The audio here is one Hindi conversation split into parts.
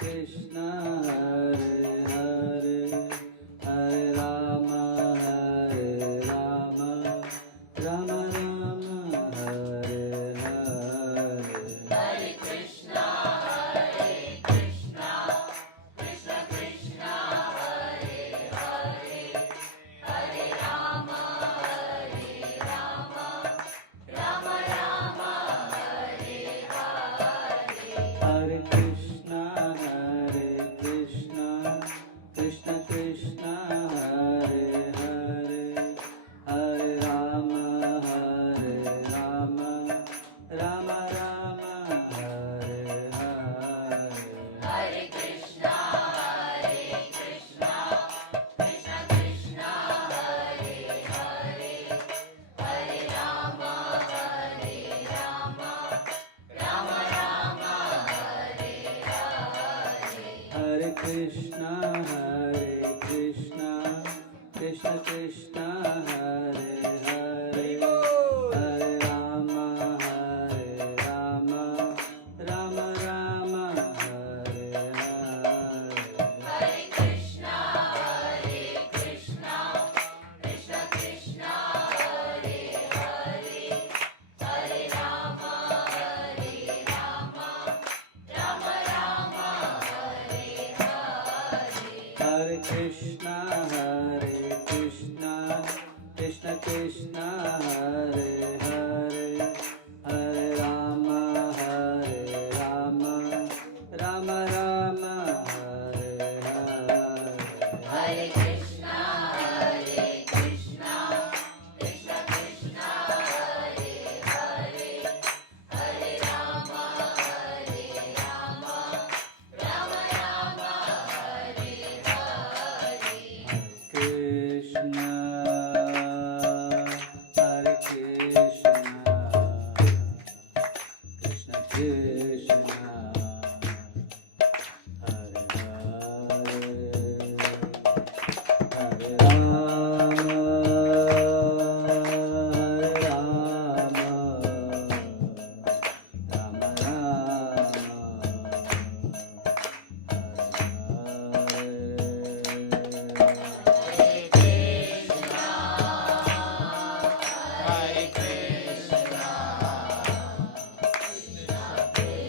Krishna, Hare Hare, Hare Rama, Rama Rama, Hare Hare. Hare Krishna, Krishna Krishna, Hare Hare, Hare Rama, Rama Rama, Hare Hare. Hare Krishna, Krishna Krishna, Hare Hare, Hare Rama, Rama Rama, Hare Hare. Hare Krishna, Krishna Krishna, Hare Hare, Hare Rama, Rama Rama, Hare Hare. Hare Krishna, Krishna Krishna, Hare Hare, Hare Rama, Rama Rama, Hare Hare. Hare Krishna, Krishna Krishna, Hare Hare, Hare Rama, Rama Rama, Hare Hare. Hare Krishna, Krishna Krishna, Hare Hare, Hare Rama, Rama Rama, Hare Hare. Hare Krishna, Krishna Krishna, Hare Hare, Hare Rama, Rama Rama, Hare Hare. Krishna, Hare Krishna, Krishna Krishna, Hare Hare, Hare Rama, Rama Rama, Hare Hare.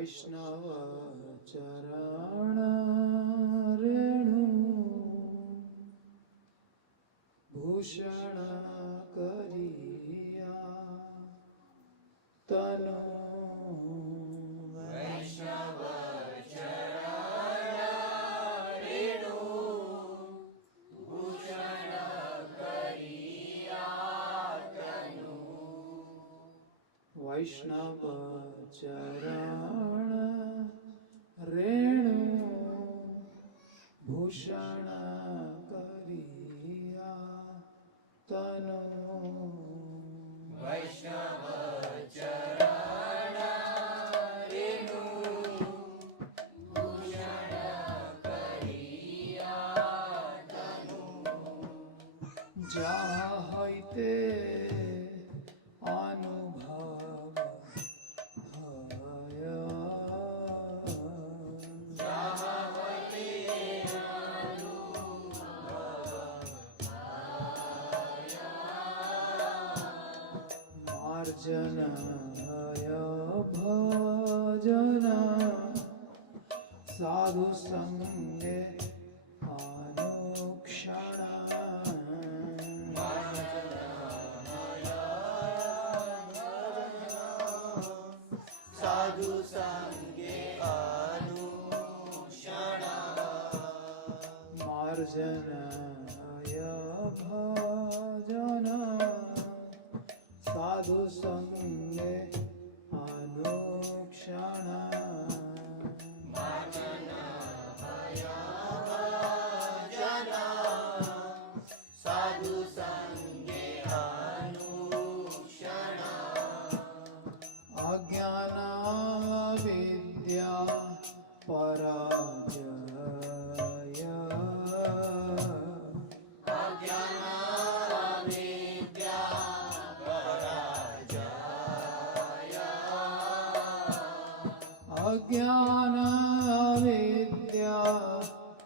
વૈષ્ણવ ચરણ રેણુ ભૂષણ કરિયા તનુ વૈષ્ણવ વૈષ્ણવ ચરણ રેણુ ભૂષણ કરિયા તનુ વૈષ્ણવ ચરણ રેણુ ભૂષણ કરિયા તનુ જા હોય તે અનુભવ માર્જનય ભજન સાધુ સંગે અનુક્ષણ સાધુ સંગે અનુષણ માર્જનય ભજન સાધુ સંગે અનુક્ષણ સાધુ સંગે અનુષણ અજ્ઞાન વિદ્યા પરાજય અજ્ઞાન વિદ્યા પરાજય અજ્ઞાન વિદ્યા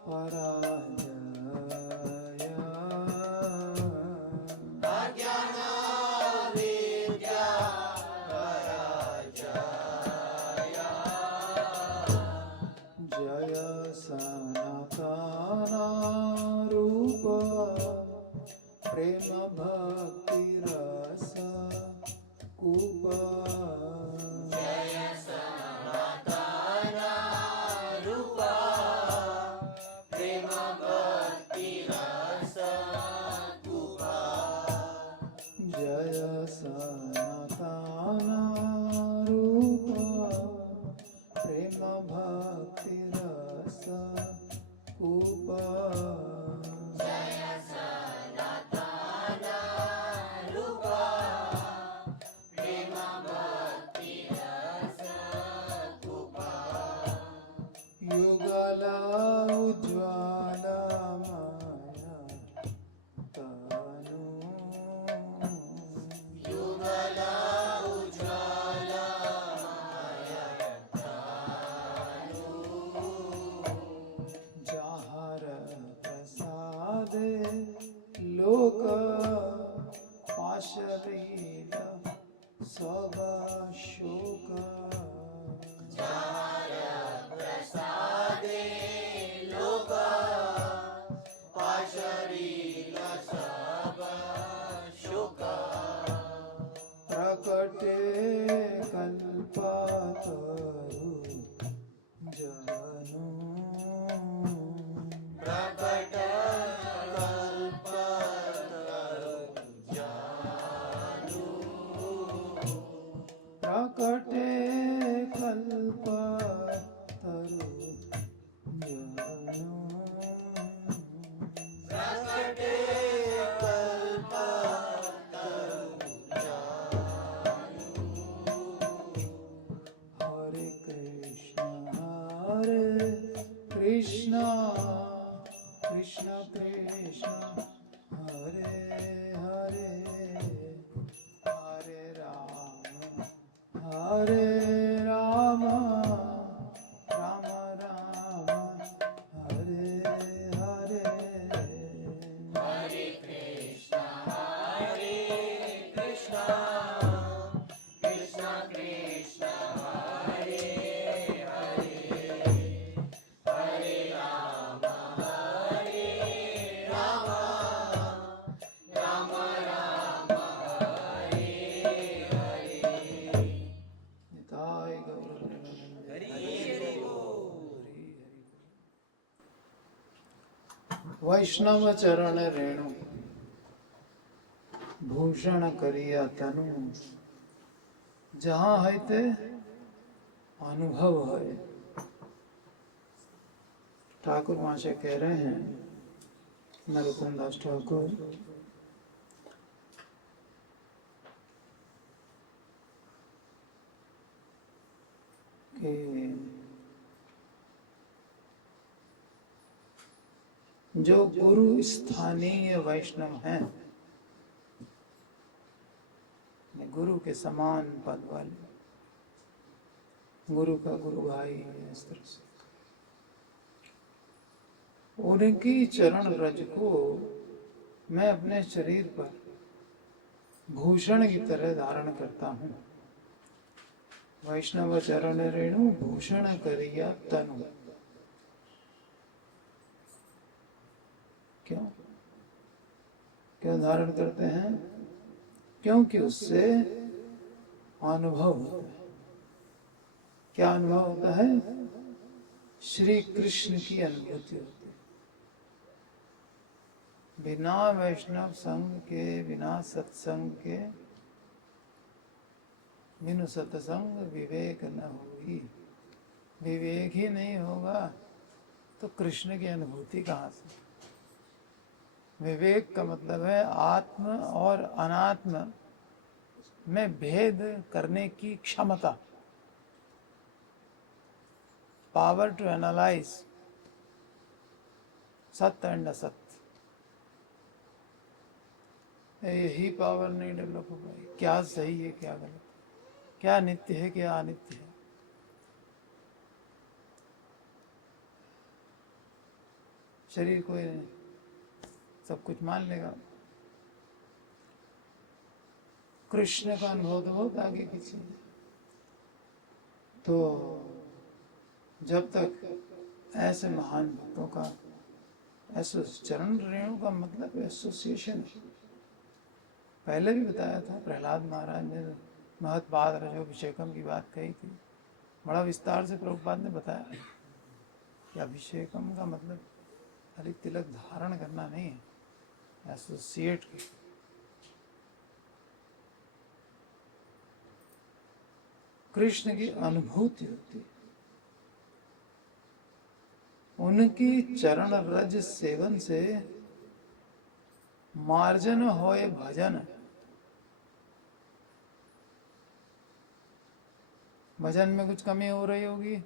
પરાજય અજ્ઞાન વિદ્યા પરાજય જય સનાતન રૂપ પ્રેમ ભક્તિ રસ કૂપ જય સનાતન રૂપ પ્રેમ ભક્તિ રસ કૂપ જય સનાતન રૂપ પ્રેમ ભક્તિ રસ કૂપ જય સનાતન રૂપ પ્રેમ ભક્તિ રસ કૂપ યુગલ ઉજ્જવલ માયા તનુ યુગલ ઉજ્જવલ જાહર પ્રસાદે લોક પાશરીલ સબ શોક પ્રસાદે લોક પાશરીલ સબ શુક પ્રકટે કલ્પતરુ જનુ પ્રકટ પ્રકટે કલ્પતરુ જનુ પ્રકટે હરે કૃષ્ણ કૃષ્ણ કૃષ્ણ હરે હરે હરે રામ હરે રામ રામ રામ હરે હરે હરે કૃષ્ણ કૃષ્ણ કૃષ્ણ હરે वैष्णव चरण रेणु भूषण करिया तनु जहाँ है ते अनुभव है। ठाकुर वहां से कह रहे हैं नरोत्तम दास ठाकुर कि जो गुरु स्थानीय वैष्णव हैं, गुरु के समान पद वाले, गुरु का गुरु भाई इस तरह से, उनकी चरण रज को मैं अपने शरीर पर भूषण की तरह धारण करता हूँ। वैष्णव चरण रेणु भूषण करिया तनु। क्यों क्यों धारण करते हैं? क्योंकि उससे अनुभव होता है। क्या अनुभव होता है? श्री कृष्ण की अनुभूति होती है। बिना वैष्णव संग के, बिना सत्संग के, बिनु सत्संग विवेक न होगी। विवेक ही नहीं होगा तो कृष्ण की अनुभूति कहाँ से? विवेक का मतलब है आत्म और अनात्म में भेद करने की क्षमता, पावर टू एनालाइज सत्य एंड असत्य। यही पावर नहीं डेवलप हो पाई। क्या सही है, क्या गलत, क्या नित्य है, क्या अनित्य है। शरीर कोई नहीं, सब कुछ मान लेगा। कृष्ण का अनुभव तो बहुत आगे की चीज है। तो जब तक ऐसे महान भक्तों का चरण रेणु का मतलब एसोसिएशन है। पहले भी बताया था, प्रहलाद महाराज ने महत्पाद रजोभिषेकम की बात कही थी। बड़ा विस्तार से प्रभुपाद ने बताया कि अभिषेकम का मतलब खाली तिलक धारण करना नहीं है, एसोसिएट की। कृष्ण की अनुभूति होती है। उनकी चरण रज सेवन से मार्जन होए भजन। भजन में कुछ कमी हो रही होगी,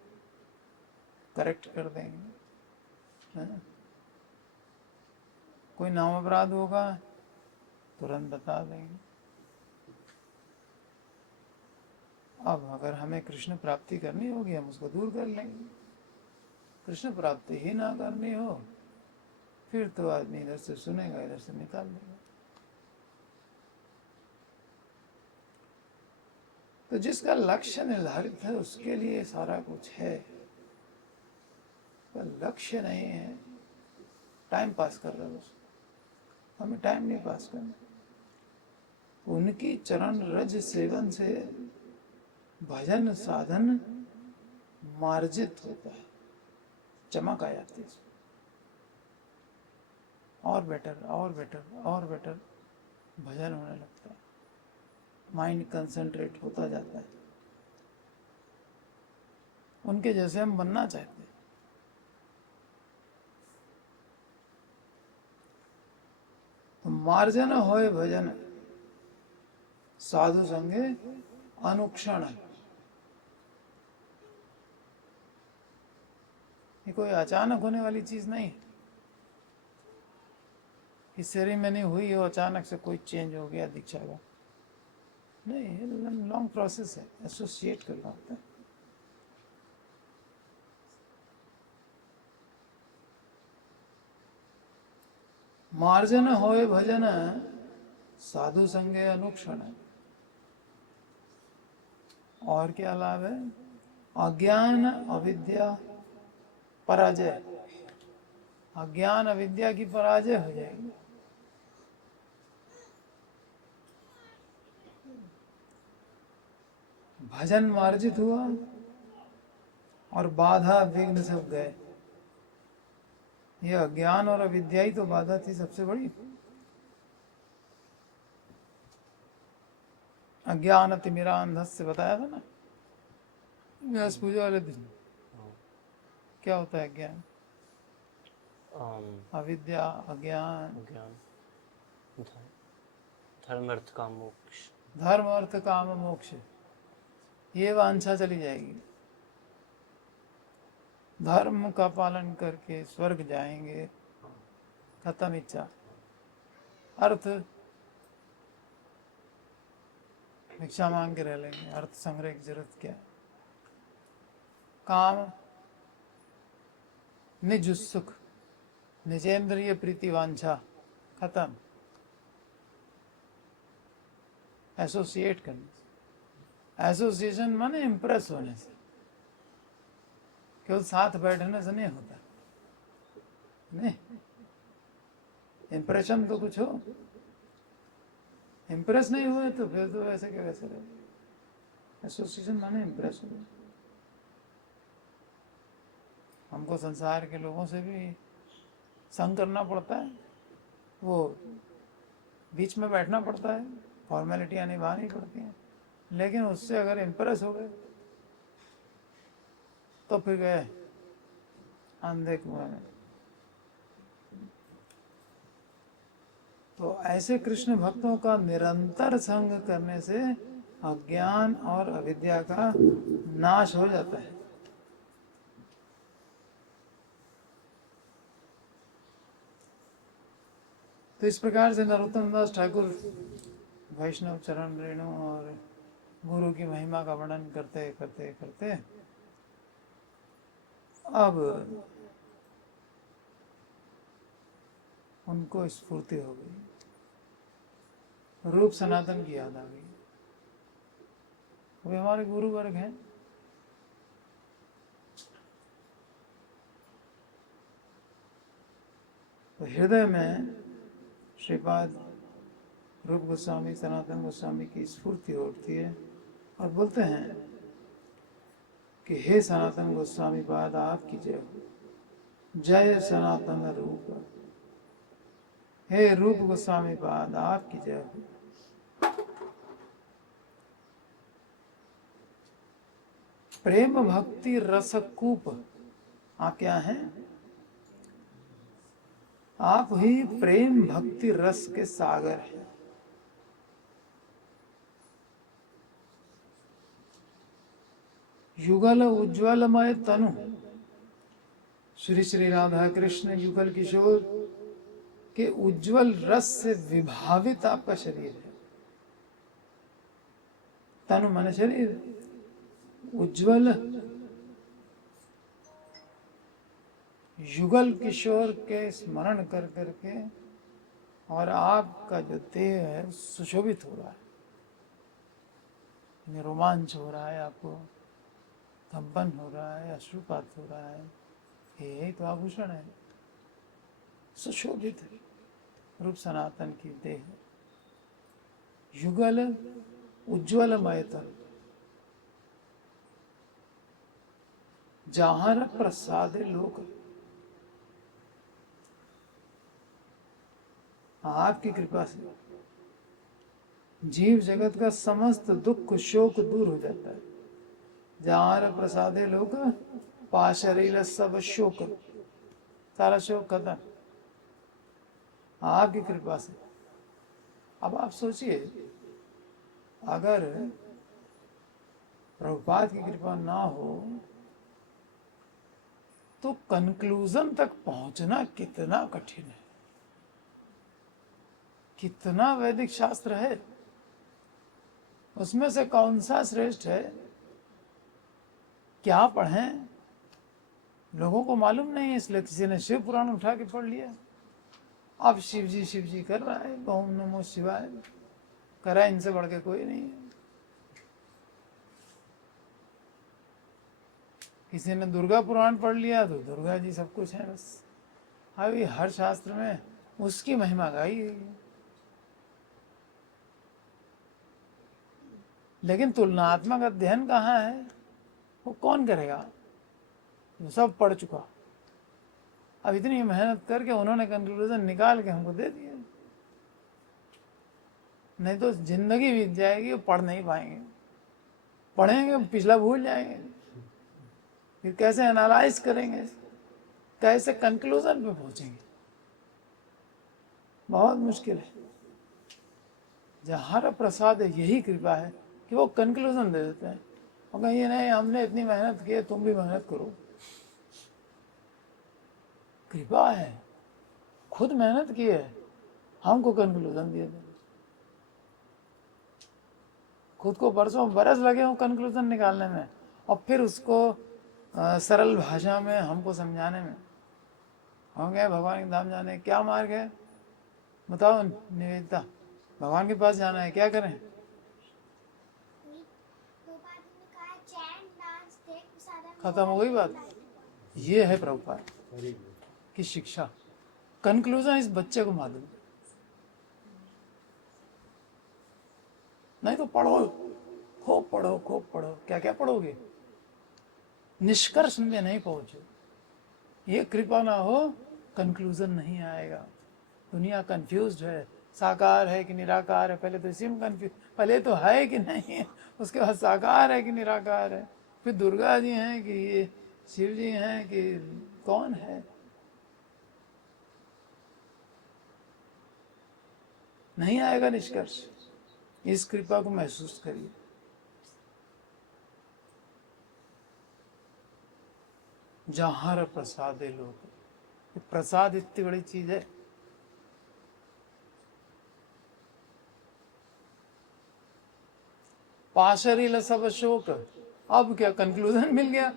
करेक्ट कर देंगे, है? कोई नाम अपराध होगा, तुरंत बता देंगे। अब अगर हमें कृष्ण प्राप्ति करनी होगी, हम उसको दूर कर लेंगे। कृष्ण प्राप्ति ही ना करनी हो, फिर तो आदमी इधर से सुनेगा, इधर से निकाल देगा। तो जिसका लक्ष्य निर्धारित है उसके लिए सारा कुछ है, पर लक्ष्य नहीं है, टाइम पास कर रहा है बस। हमें टाइम नहीं पास करना। उनकी चरण रज सेवन से भजन साधन मार्जित होता है, चमक आ जाती है, और बेटर और बेटर और बेटर भजन होने लगता है, माइंड कंसंट्रेट होता जाता है। उनके जैसे हम बनना चाहते हैं। तो मार्जन होए भजन साधु संगे अनुक्षण। ये कोई अचानक होने वाली चीज नहीं है कि सेरेमनी हुई हो, अचानक से कोई चेंज हो गया दीक्षा का। नहीं, लॉन्ग प्रोसेस है, एसोसिएट करना होता है। मार्जन होए भजन साधु संगे अनुक्षण। और क्या लाभ है? अज्ञान अविद्या पराजय। अज्ञान अविद्या की पराजय हो जाएगी। भजन मार्जित हुआ और बाधा विघ्न सब गए। ये अज्ञान और अविद्या ही तो बाधा थी सबसे बड़ी। अज्ञान तिमिरांधस्य बताया था ना व्यास पूजा वाले दिन। क्या होता है ज्ञान? अविद्या, अज्ञान, ज्ञान, धर्म अर्थ काम मोक्ष। धर्म अर्थ काम मोक्ष, ये वांछा चली जाएगी। धर्म का पालन करके स्वर्ग जाएंगे, खत्म इच्छा। अर्थ भिक्षा मांग के रह लेंगे, अर्थ संग्रह की जरूरत क्या है। काम निज सुख, निजेंद्रिय प्रीति वांछा, खत्म। एसोसिएट करने से, एसोसिएशन माने इम्प्रेस होने से, केवल साथ बैठने से नहीं होता। नहीं, इम्प्रेशन तो कुछ हो, इम्प्रेस नहीं हुए तो फिर तो वैसे के वैसे रहे। एसोसिएशन माने इम्प्रेस हो। हमको संसार के लोगों से भी संग करना पड़ता है, वो बीच में बैठना पड़ता है, फॉर्मेलिटियाँ निभानी पड़ती हैं, लेकिन उससे अगर इम्प्रेस हो गए तो फिर गए अंधे कुएं में। तो ऐसे कृष्ण भक्तों का निरंतर संग करने से अज्ञान और अविद्या का नाश हो जाता है। तो इस प्रकार से नरोत्तम दास ठाकुर वैष्णव चरण रेणु और गुरु की महिमा का वर्णन करते करते करते अब उनको स्फूर्ति हो गई, रूप सनातन की याद आ गई। वे हमारे गुरु वर्ग हैं। तो हृदय में श्रीपाद रूप गोस्वामी सनातन गोस्वामी की स्फूर्ति उठती है और बोलते हैं कि हे सनातन गोस्वामी पाद आपकी जय हो, जय सनातन रूप। हे रूप गोस्वामी पाद आपकी जय हो। प्रेम भक्ति रसकूप आप क्या हैं? आप ही प्रेम भक्ति रस के सागर हैं। युगल उज्ज्वलमय तनु, श्री श्री राधा कृष्ण युगल किशोर के उज्जवल रस से विभावित आपका शरीर है। तनु मन शरीर, उज्जवल युगल किशोर के स्मरण कर करके और आपका जो देह है सुशोभित हो रहा है, रोमांच हो रहा है, आपको कंपन हो रहा है, अश्रुपात हो रहा है। यही तो आभूषण है, सुशोभित है रूप सनातन की देह। युगल उज्ज्वलमय तनु, जहां प्रसाद लोक। आपकी कृपा से जीव जगत का समस्त दुख शोक दूर हो जाता है। जहां प्रसादे लोक पाशरील सब शोक, सारा शोक खत्म आपकी कृपा से। अब आप सोचिए, अगर प्रभुपाद की कृपा ना हो तो कंक्लूजन तक पहुंचना कितना कठिन है। कितना वैदिक शास्त्र है, उसमें से कौन सा श्रेष्ठ है, क्या पढ़ें, लोगों को मालूम नहीं है। इसलिए किसी ने शिव पुराण उठा के पढ़ लिया, अब शिव जी कर रहा है, ओम नमो शिवाय करा, इनसे बढ़ के कोई नहीं है। किसी ने दुर्गा पुराण पढ़ लिया तो दुर्गा जी सब कुछ है बस। अभी हर शास्त्र में उसकी महिमा गाई गई है, लेकिन तुलनात्मक अध्ययन कहाँ है? वो कौन करेगा जो सब पढ़ चुका? अब इतनी मेहनत करके उन्होंने कंक्लूजन निकाल के हमको दे दिया, नहीं तो जिंदगी बीत जाएगी, वो पढ़ नहीं पाएंगे। पढ़ेंगे पिछला भूल जाएंगे, फिर कैसे एनालाइज करेंगे, कैसे कंक्लूजन पे पहुंचेंगे, बहुत मुश्किल है। जहाँ प्रसाद है, यही कृपा है कि वो कंक्लूजन दे देते हैं और कहीं नहीं हमने इतनी मेहनत की है, तुम भी मेहनत करो। कृपा है, खुद मेहनत की है, हमको कंक्लूजन दिए थे। खुद को बरसों बरस लगे हो कंक्लूजन निकालने में और फिर उसको सरल भाषा में हमको समझाने में। हो गए भगवान के धाम जाने, क्या मार्ग है बताओ निवेदिता? भगवान के पास जाना है, क्या करें? खत्म हो गई बात। ये है प्रभुपाद की शिक्षा। कंक्लूजन इस बच्चे को मालूम, नहीं तो पढ़ो, खूब पढ़ो, खूब पढ़ो, क्या क्या पढ़ोगे, निष्कर्ष में नहीं पहुंचो। ये कृपा ना हो, कंक्लूजन नहीं आएगा। दुनिया कंफ्यूज्ड है, साकार है कि निराकार है, पहले तो इसी में कंफ्यूज, पहले तो है कि नहीं है, उसके बाद साकार है कि निराकार है, फिर दुर्गा जी हैं कि ये शिव जी हैं कि कौन है। नहीं आएगा निष्कर्ष। इस कृपा को महसूस करिए। जहाँ प्रसाद है लोग, प्रसाद इतनी बड़ी चीज है। पाशरील सब शोक, अब क्या कंक्लूजन मिल गया,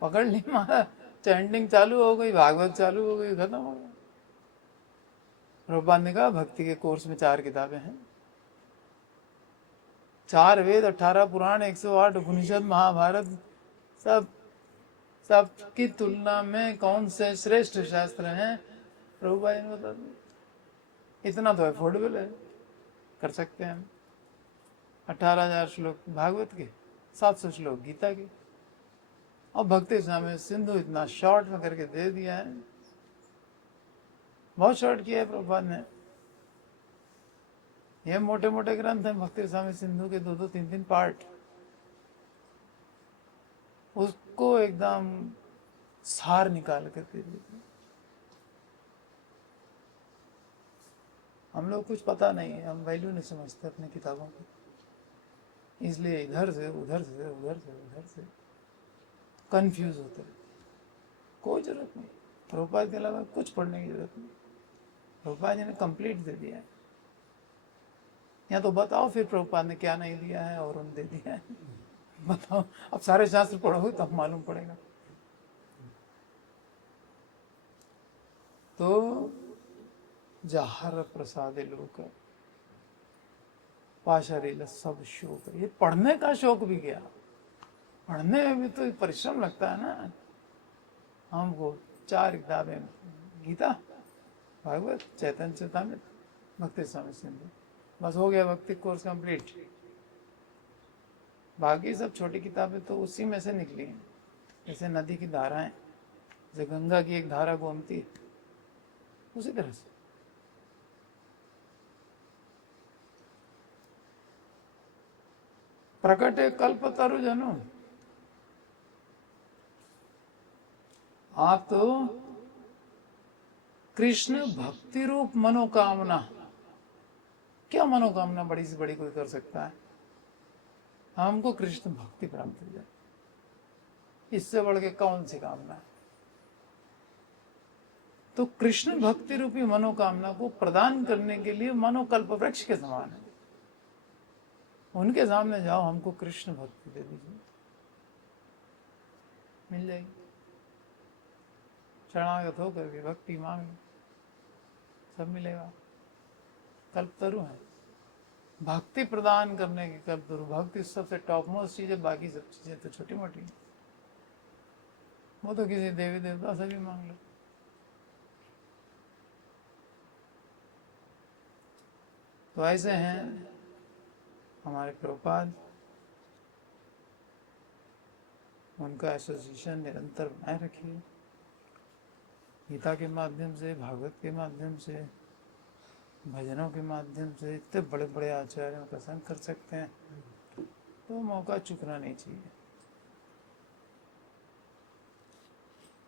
पकड़ ली मारा, चैंटिंग चालू हो गई, भागवत चालू हो गई, खत्म हो गया। प्रभुपाद ने कहा भक्ति के कोर्स में 4 किताबें हैं, 4 वेद, 18 पुराण, 108 उपनिषद, महाभारत, सब की तुलना में कौन से श्रेष्ठ शास्त्र हैं, प्रभुपाद ने बता दिया। इतना तो अफोर्डेबल है, कर सकते हैं हम। 18,000 श्लोक भागवत के, 700 श्लोक गीता के, और भक्ति स्वामी सिंधु इतना शॉर्ट में करके दे दिया है, बहुत शॉर्ट किया है प्रभुपाद ने। ये मोटे मोटे ग्रंथ हैं भक्ति स्वामी सिंधु के, 2-2, 3-3 पार्ट, उसको एकदम सार निकाल कर दे दिया। हम लोग कुछ पता नहीं है, हम वैल्यू नहीं समझते अपनी किताबों की, इसलिए इधर से उधर से उधर से उधर से कंफ्यूज होते हैं। कोई जरूरत नहीं, प्रभुपाद के अलावा कुछ पढ़ने की जरूरत नहीं, प्रभुपाद जी ने कंप्लीट दे दिया है। या तो बताओ फिर प्रभुपाद ने क्या नहीं दिया है और उन दे दिया है, बताओ। अब सारे शास्त्र पढ़ोगे तब मालूम पड़ेगा। तो जहर प्रसाद लोक, पाशारील सब शोक, ये पढ़ने का शौक भी गया। पढ़ने में भी तो परिश्रम लगता है ना। हमको 4 किताबें, गीता, भागवत, चैतन्य चेतामृत, भक्ति स्वामी सिंधु, बस हो गया भक्ति कोर्स कंप्लीट। बाकी सब छोटी किताबें तो उसी में से निकली हैं, जैसे नदी की धाराएं, जैसे गंगा की एक धारा घूमती है, उसी तरह से। प्रकटे कल्प तरु जनु, आप तो कृष्ण भक्ति रूप मनोकामना, क्या मनोकामना बड़ी से बड़ी कोई कर सकता है? हमको कृष्ण भक्ति प्राप्त हो जाए, इससे बढ़ के कौन सी कामना है? तो कृष्ण भक्ति रूपी मनोकामना को प्रदान करने के लिए मनोकल्प वृक्ष के समान है। उनके सामने जाओ, हमको कृष्ण भक्ति दे दीजिए, मिल जाएगी। शरणागत होकर के भक्ति मांग, सब मिलेगा। कल्पतरु है, भक्ति प्रदान करने की कल्पतरु। भक्ति सबसे टॉप मोस्ट चीज है, बाकी सब चीजें तो छोटी मोटी है, वो तो किसी देवी देवता से भी मांग लो। तो ऐसे हैं हमारे प्रभुपाद, उनका एसोसिएशन निरंतर बनाए रखिए। गीता के माध्यम से, भागवत के माध्यम से, भजनों के माध्यम से इतने बड़े बड़े आचार्यों का संग कर सकते हैं, तो मौका चुकना नहीं चाहिए।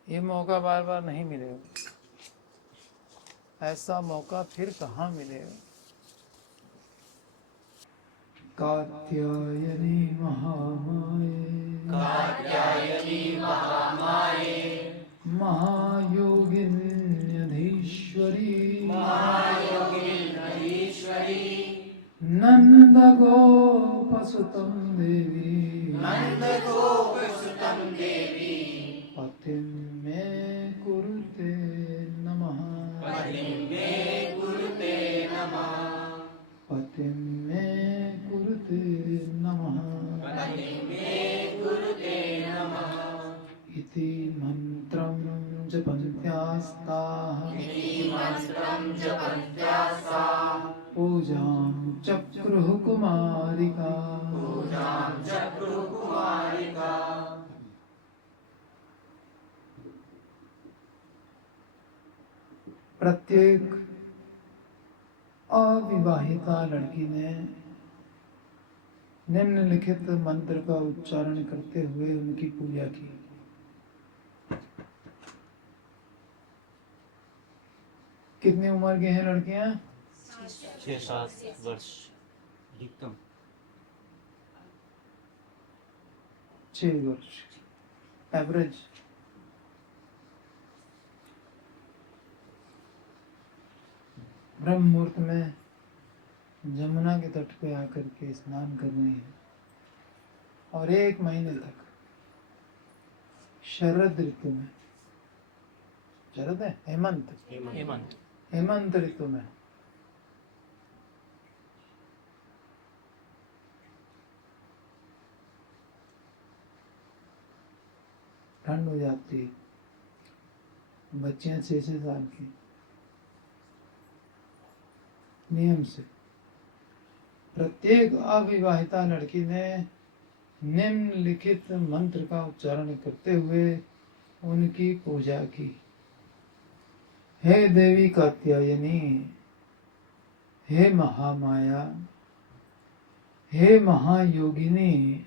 ये मौका बार बार नहीं मिलेगा, ऐसा मौका फिर कहाँ मिलेगा। कात्यायनी महामाये, कात्यायनी महामाये, महायोगिन्यधीश्वरी, महायोगिनीश्वरी, नन्दगोपसुतं देवी, नन्दगोपसुतं देवी, पतिं मे कुरुते नमः, पतिं मे कुरुते नमः, पतिं मे कुरुते नमः, पतिं मे कुरुते नमः, इति मन्त्रं जपन्त्यास्ताः, इति मन्त्रं जपन्त्यास्ताः, पूजां चक्रुः कुमारिका, पूजां चक्रुः कुमारिका। प्रत्येक अविवाहिता लड़की ने निम्नलिखित मंत्र का उच्चारण करते हुए उनकी पूजा की। कितनी उम्र की हैं लड़कियां? 6-7 वर्ष। 6 वर्ष एवरेज। ब्रह्म मुहूर्त में जमुना के तट पे आकर के स्नान कर रही है और 1 महीने तक शरद ऋतु में, शरद है हेमंत, हेमंत हेमंत ऋतु में ठंड हो जाती है। बच्चियां 6-6 साल की नियम से प्रत्येक अविवाहिता लड़की ने निम्नलिखित मंत्र का उच्चारण करते हुए उनकी पूजा की। हे देवी कात्यायनी, हे महामाया, हे महायोगिनी,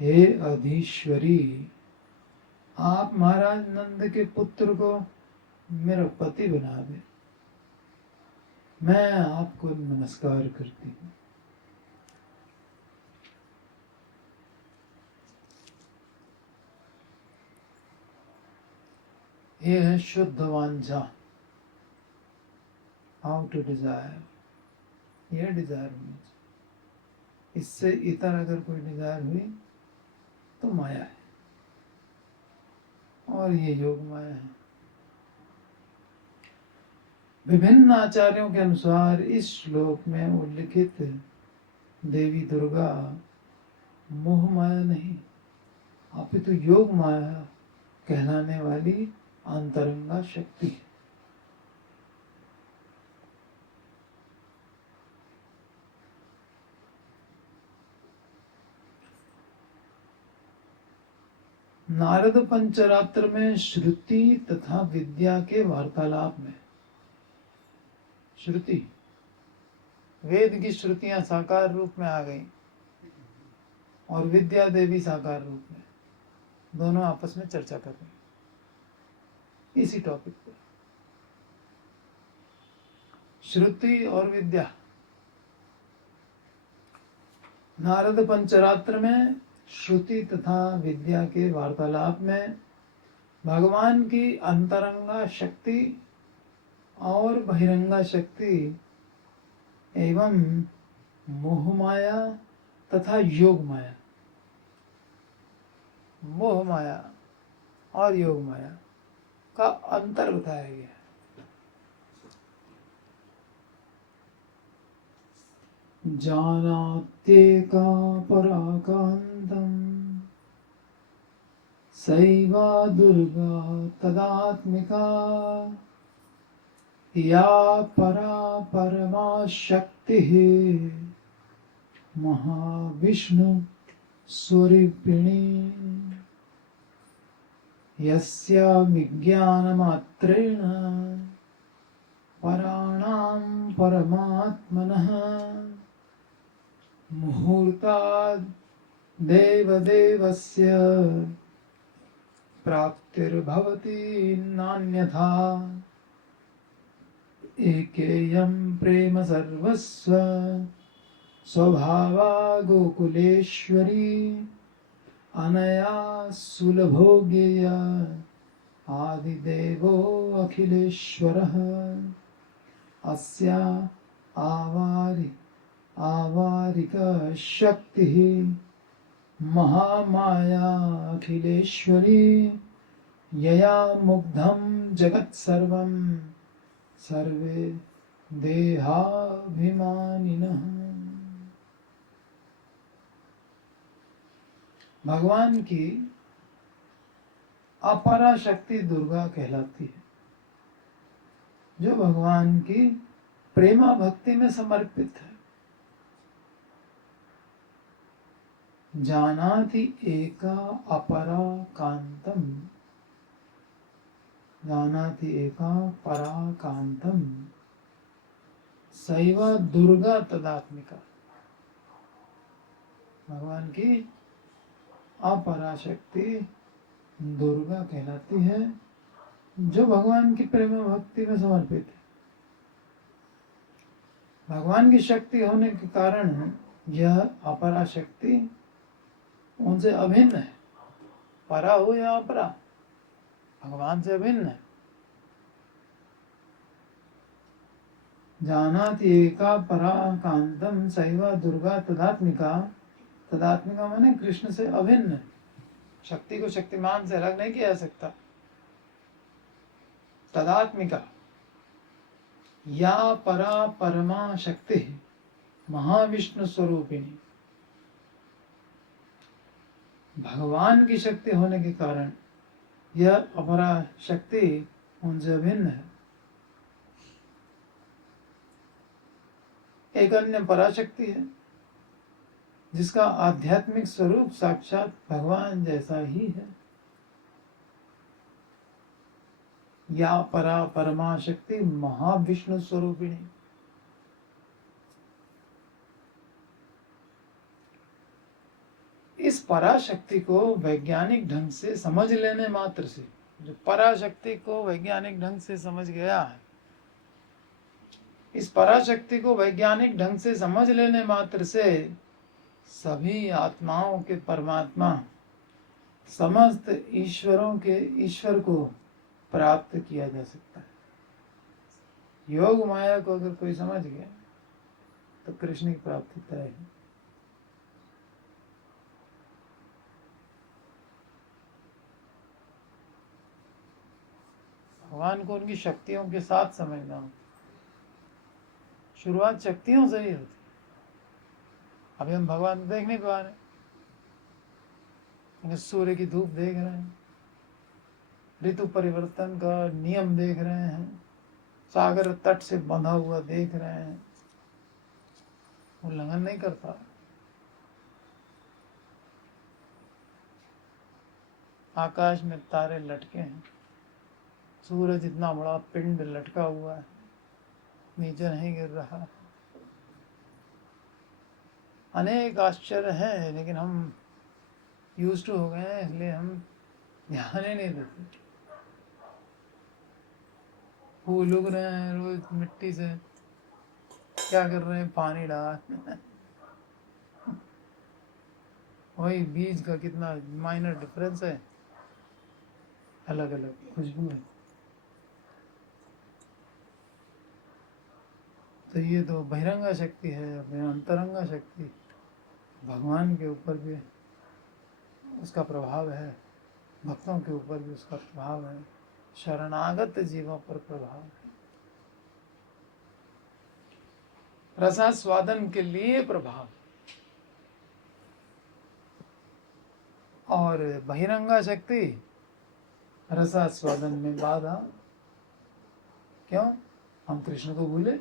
हे अधीश्वरी, आप महाराज नंद के पुत्र को मेरा पति बना दे। मैं आपको नमस्कार करती हूँ। ये है शुद्ध वांछा, हाउ टू डिजायर। ये डिजायर होनी चाहिए। इससे इतर अगर कोई डिजायर हुई तो माया है, और ये योग माया है। विभिन्न आचार्यों के अनुसार इस श्लोक में उल्लिखित देवी दुर्गा मोह माया नहीं, अपितु योग माया कहलाने वाली अंतरंगा शक्ति है। नारद पंचरात्र में श्रुति तथा विद्या के वार्तालाप में, श्रुति वेद की श्रुतियां साकार रूप में आ गई और विद्या देवी साकार रूप में, दोनों आपस में चर्चा कर रहे हैं इसी टॉपिक पर। श्रुति और विद्या। नारद पंचरात्र में श्रुति तथा विद्या के वार्तालाप में भगवान की अंतरंगा शक्ति और बहिरंगा शक्ति एवं मोह माया तथा योग माया, मोह माया और योग माया का अंतर बताया गया। जानात्येका पराकांतम सैवा दुर्गा तदात्मिका या परा परमा शक्ति महाविष्णु स्वरूपिणी। यस्य विज्ञानमात्रेण पराणां परमात्मनः मुहूर्ताद् देवदेवस्य प्राप्तिर्भवति नान्यथा। एकेयं प्रेम सर्वस्व स्वभावा गोकुलेश्वरी अनया सुलभोग्यया आदिदेवो अखिलेश्वरः। अस्या आवारिक शक्तिः महामाया अखिलेश्वरी यया मुग्धं जगत्सर्वं सर्वे देहाभिमानिनः। भगवान की अपरा शक्ति दुर्गा कहलाती है, जो भगवान की प्रेमा भक्ति में समर्पित है। जानाति एका अपरा कांतम, जानाति एका परा कांतम सैव दुर्गा तदात्मिका। भगवान की अपराशक्ति दुर्गा कहलाती है, जो भगवान की प्रेम भक्ति में समर्पित है। भगवान की शक्ति होने के कारण यह अपराशक्ति उनसे अभिन्न है। परा हो या अपरा, भगवान से अभिन्न है। जानाति एका परा कांतम सैवा दुर्गा तदात्मिका। तदात्मिका माने कृष्ण से अभिन्न है। शक्ति को शक्तिमान से अलग नहीं किया जा सकता। तदात्मिका या परा परमा शक्ति महाविष्णु स्वरूपिणी। भगवान की शक्ति होने के कारण यह अपरा शक्ति उनसे अभिन्न है। एक अन्य पराशक्ति है जिसका आध्यात्मिक स्वरूप साक्षात भगवान जैसा ही है। या परा परमा शक्ति महाविष्णु स्वरूपिणी। इस पराशक्ति को वैज्ञानिक ढंग से समझ लेने मात्र से, जो पराशक्ति को वैज्ञानिक ढंग से समझ गया है, इस पराशक्ति को वैज्ञानिक ढंग से समझ लेने मात्र से सभी आत्माओं के परमात्मा, समस्त ईश्वरों के ईश्वर को प्राप्त किया जा सकता है। योग माया को अगर कोई समझ गया तो कृष्ण की प्राप्ति तय है। भगवान को उनकी शक्तियों के साथ समझना हो। शुरुआत शक्तियों से ही होती। अभी हम भगवान को देख नहीं पा रहे, सूर्य की धूप देख रहे हैं, ऋतु परिवर्तन का नियम देख रहे हैं, सागर तट से बंधा हुआ देख रहे हैं, उल्लंघन नहीं करता। आकाश में तारे लटके हैं, सूरज इतना बड़ा पिंड लटका हुआ है, नीचे नहीं गिर रहा। अनेक आश्चर्य हैं, लेकिन हम यूज टू हो गए हैं, इसलिए हम ध्यान ही नहीं देते। फूल उग रहे हैं रोज मिट्टी से, क्या कर रहे हैं, पानी डाल। वही बीज का कितना माइनर डिफरेंस है, अलग अलग खुशबू है। तो ये तो बहिरंगा शक्ति है, अंतरंगा शक्ति। भगवान के ऊपर भी उसका प्रभाव है, भक्तों के ऊपर भी उसका प्रभाव है, शरणागत जीवों पर प्रभाव है। रसास्वादन के लिए प्रभाव, और बहिरंगा शक्ति रसास्वादन में बाधा। क्यों? हम कृष्ण को भूले,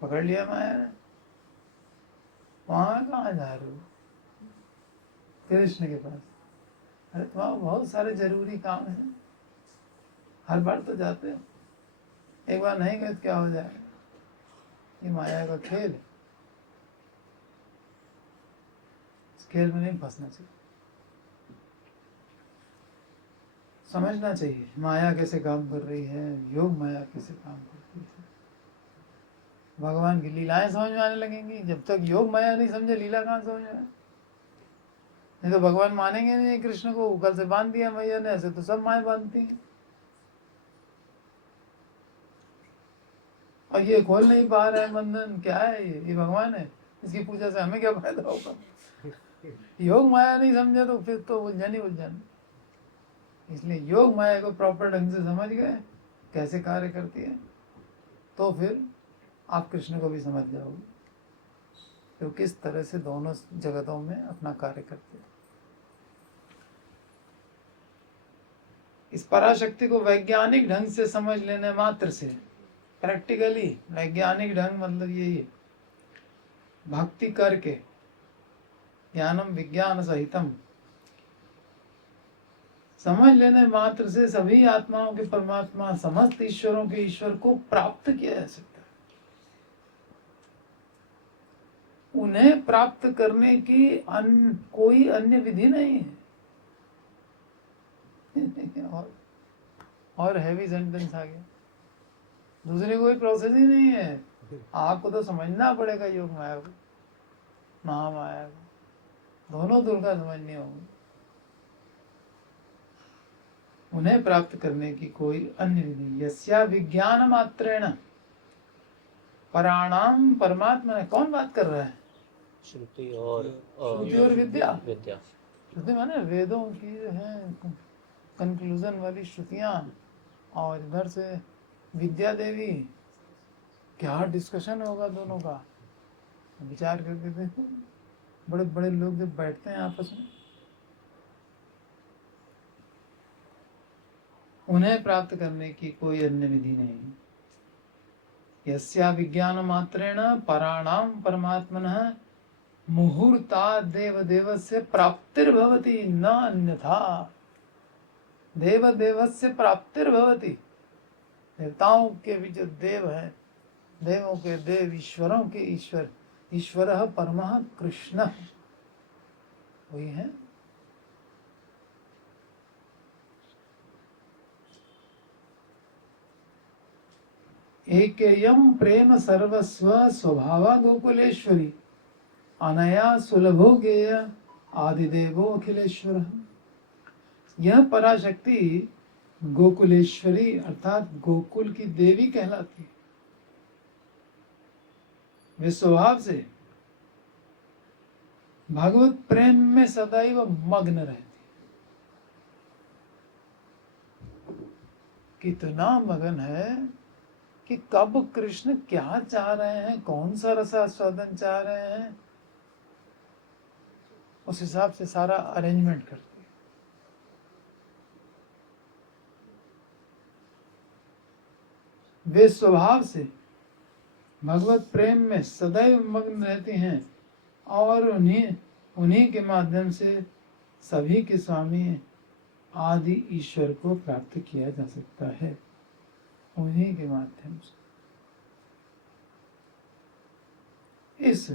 पकड़ लिया माया ने। वहां कहाँ जा रहे हो? कृष्ण के पास। अरे तुम्हारा बहुत सारे जरूरी काम हैं, हर बार तो जाते हो, एक बार नहीं गए तो क्या हो जाएगा? ये माया का खेल है, इस खेल में नहीं फंसना चाहिए। समझना चाहिए माया कैसे काम कर रही है, योग माया कैसे काम करती है। भगवान की लीलाएं समझ में आने लगेंगी। जब तक योग माया नहीं समझे, लीला कहाँ समझ में आए? नहीं तो भगवान मानेंगे नहीं कृष्ण को। कल से बांध दिया मैया ने, ऐसे तो सब माएँ बांधती हैं। और ये खोल नहीं पा रहा है बंधन, क्या है ये भगवान है, इसकी पूजा से हमें क्या फायदा होगा? योग माया नहीं समझे तो फिर तो उलझन ही उलझन। इसलिए योग माया को प्रॉपर ढंग से समझ गए कैसे कार्य करती है, तो फिर आप कृष्ण को भी समझ जाओगे तो किस तरह से दोनों जगतों में अपना कार्य करते हैं। इस पराशक्ति को वैज्ञानिक ढंग से समझ लेने मात्र से, प्रैक्टिकली वैज्ञानिक ढंग मतलब यही है, भक्ति करके ज्ञानम विज्ञान सहितम, समझ लेने मात्र से सभी आत्माओं के परमात्मा, समस्त ईश्वरों के ईश्वर को प्राप्त किया जा सकता है। उन्हें प्राप्त करने की कोई अन्य विधि नहीं है। और हैवी सेंटेंस आ गया, दूसरी कोई प्रोसेस ही नहीं है। आपको तो समझना पड़ेगा योग माया को, महामाया को, दोनों दुर्गा समझनी होगी। उन्हें प्राप्त करने की कोई अन्य विधि, यस्या विज्ञान मात्रेण पराणाम परमात्मा ने, कौन बात कर रहा है? श्रुति और श्रुति और विद्या। विद्या। श्रुति माने वेदों की है कंक्लूजन वाली श्रुतियां, और इधर से विद्या देवी। क्या डिस्कशन होगा दोनों का, विचार करके देखो। बड़े बड़े लोग जब बैठते हैं आपस में, उन्हें प्राप्त करने की कोई अन्य विधि नहीं। यस्या विज्ञान मात्रेण पराणाम परमात्मनः मुहूर्ता देवदेवस्य प्राप्तिर्भवति न अन्यथा। देवदेवस्य प्राप्तिर्भवति, देवताओं के भी जो देव हैं, देवों के देव, ईश्वरों के ईश्वर, ईश्वरः परमः कृष्ण, वही है। एकेयम प्रेम सर्वस्व स्वभावा गोकुलेश्वरी, अनया सुलभो गेय आदिदेवो अखिलेश्वर। यह पराशक्ति गोकुलेश्वरी अर्थात गोकुल की देवी कहलाती है। वे स्वभाव से भगवत प्रेम में सदैव मग्न रहती, कितना मगन है कि कब कृष्ण क्या चाह रहे हैं, कौन सा रसास्वादन चाह रहे हैं, उस हिसाब से सारा अरेंजमेंट करती है। वे स्वभाव से भगवत प्रेम में सदैव मग्न रहती हैं और उन्हीं के माध्यम से सभी के स्वामी आदि ईश्वर को प्राप्त किया जा सकता है, उन्हीं के माध्यम से। इस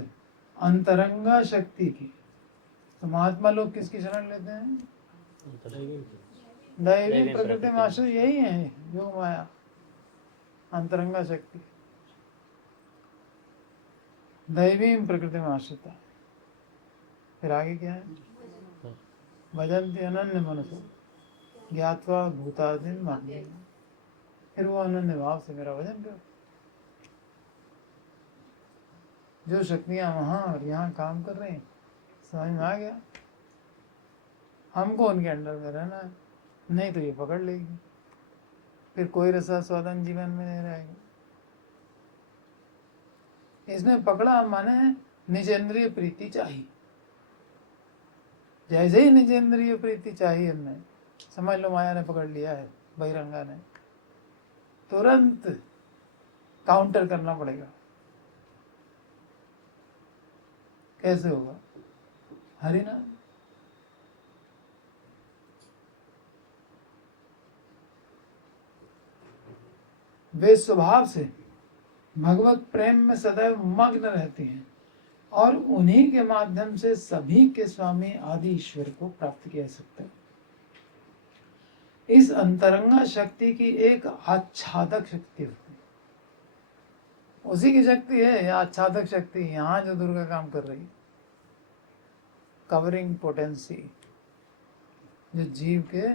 अंतरंगा शक्ति की तो महात्मा लोग किसकी शरण लेते हैं? दैवी प्रकृति में आश्रित, यही है योग माया, अंतरंगा शक्ति, दैवी प्रकृति में आश्रिता। फिर आगे क्या है? भजन्ति अनन्य मनसो ज्ञात्वा भूतादिन मान्य। फिर वो अनन्य भाव से मेरा भजन करो। जो शक्तियां वहां और यहाँ काम कर रही, समझ में आ गया। हमको उनके अंडर में रहना है, नहीं तो ये पकड़ लेगी, फिर कोई रसास्वादन जीवन में नहीं रहेगा। इसने पकड़ा माने निजेंद्रिय प्रीति चाहिए। जैसे ही निजेंद्रिय प्रीति चाहिए हमें, समझ लो माया ने पकड़ लिया है, बहिरंगा ने, तुरंत काउंटर करना पड़ेगा। कैसे होगा? हरि नाम। वे स्वभाव से भगवत प्रेम में सदैव मग्न रहती हैं और उन्हीं के माध्यम से सभी के स्वामी आदि ईश्वर को प्राप्त किया जा सकता है। इस अंतरंगा शक्ति की एक आच्छादक शक्ति होती है, उसी की शक्ति है यह आच्छादक शक्ति। यहाँ जो दुर्गा काम कर रही है, कवरिंग पोटेंसी, जो जीव के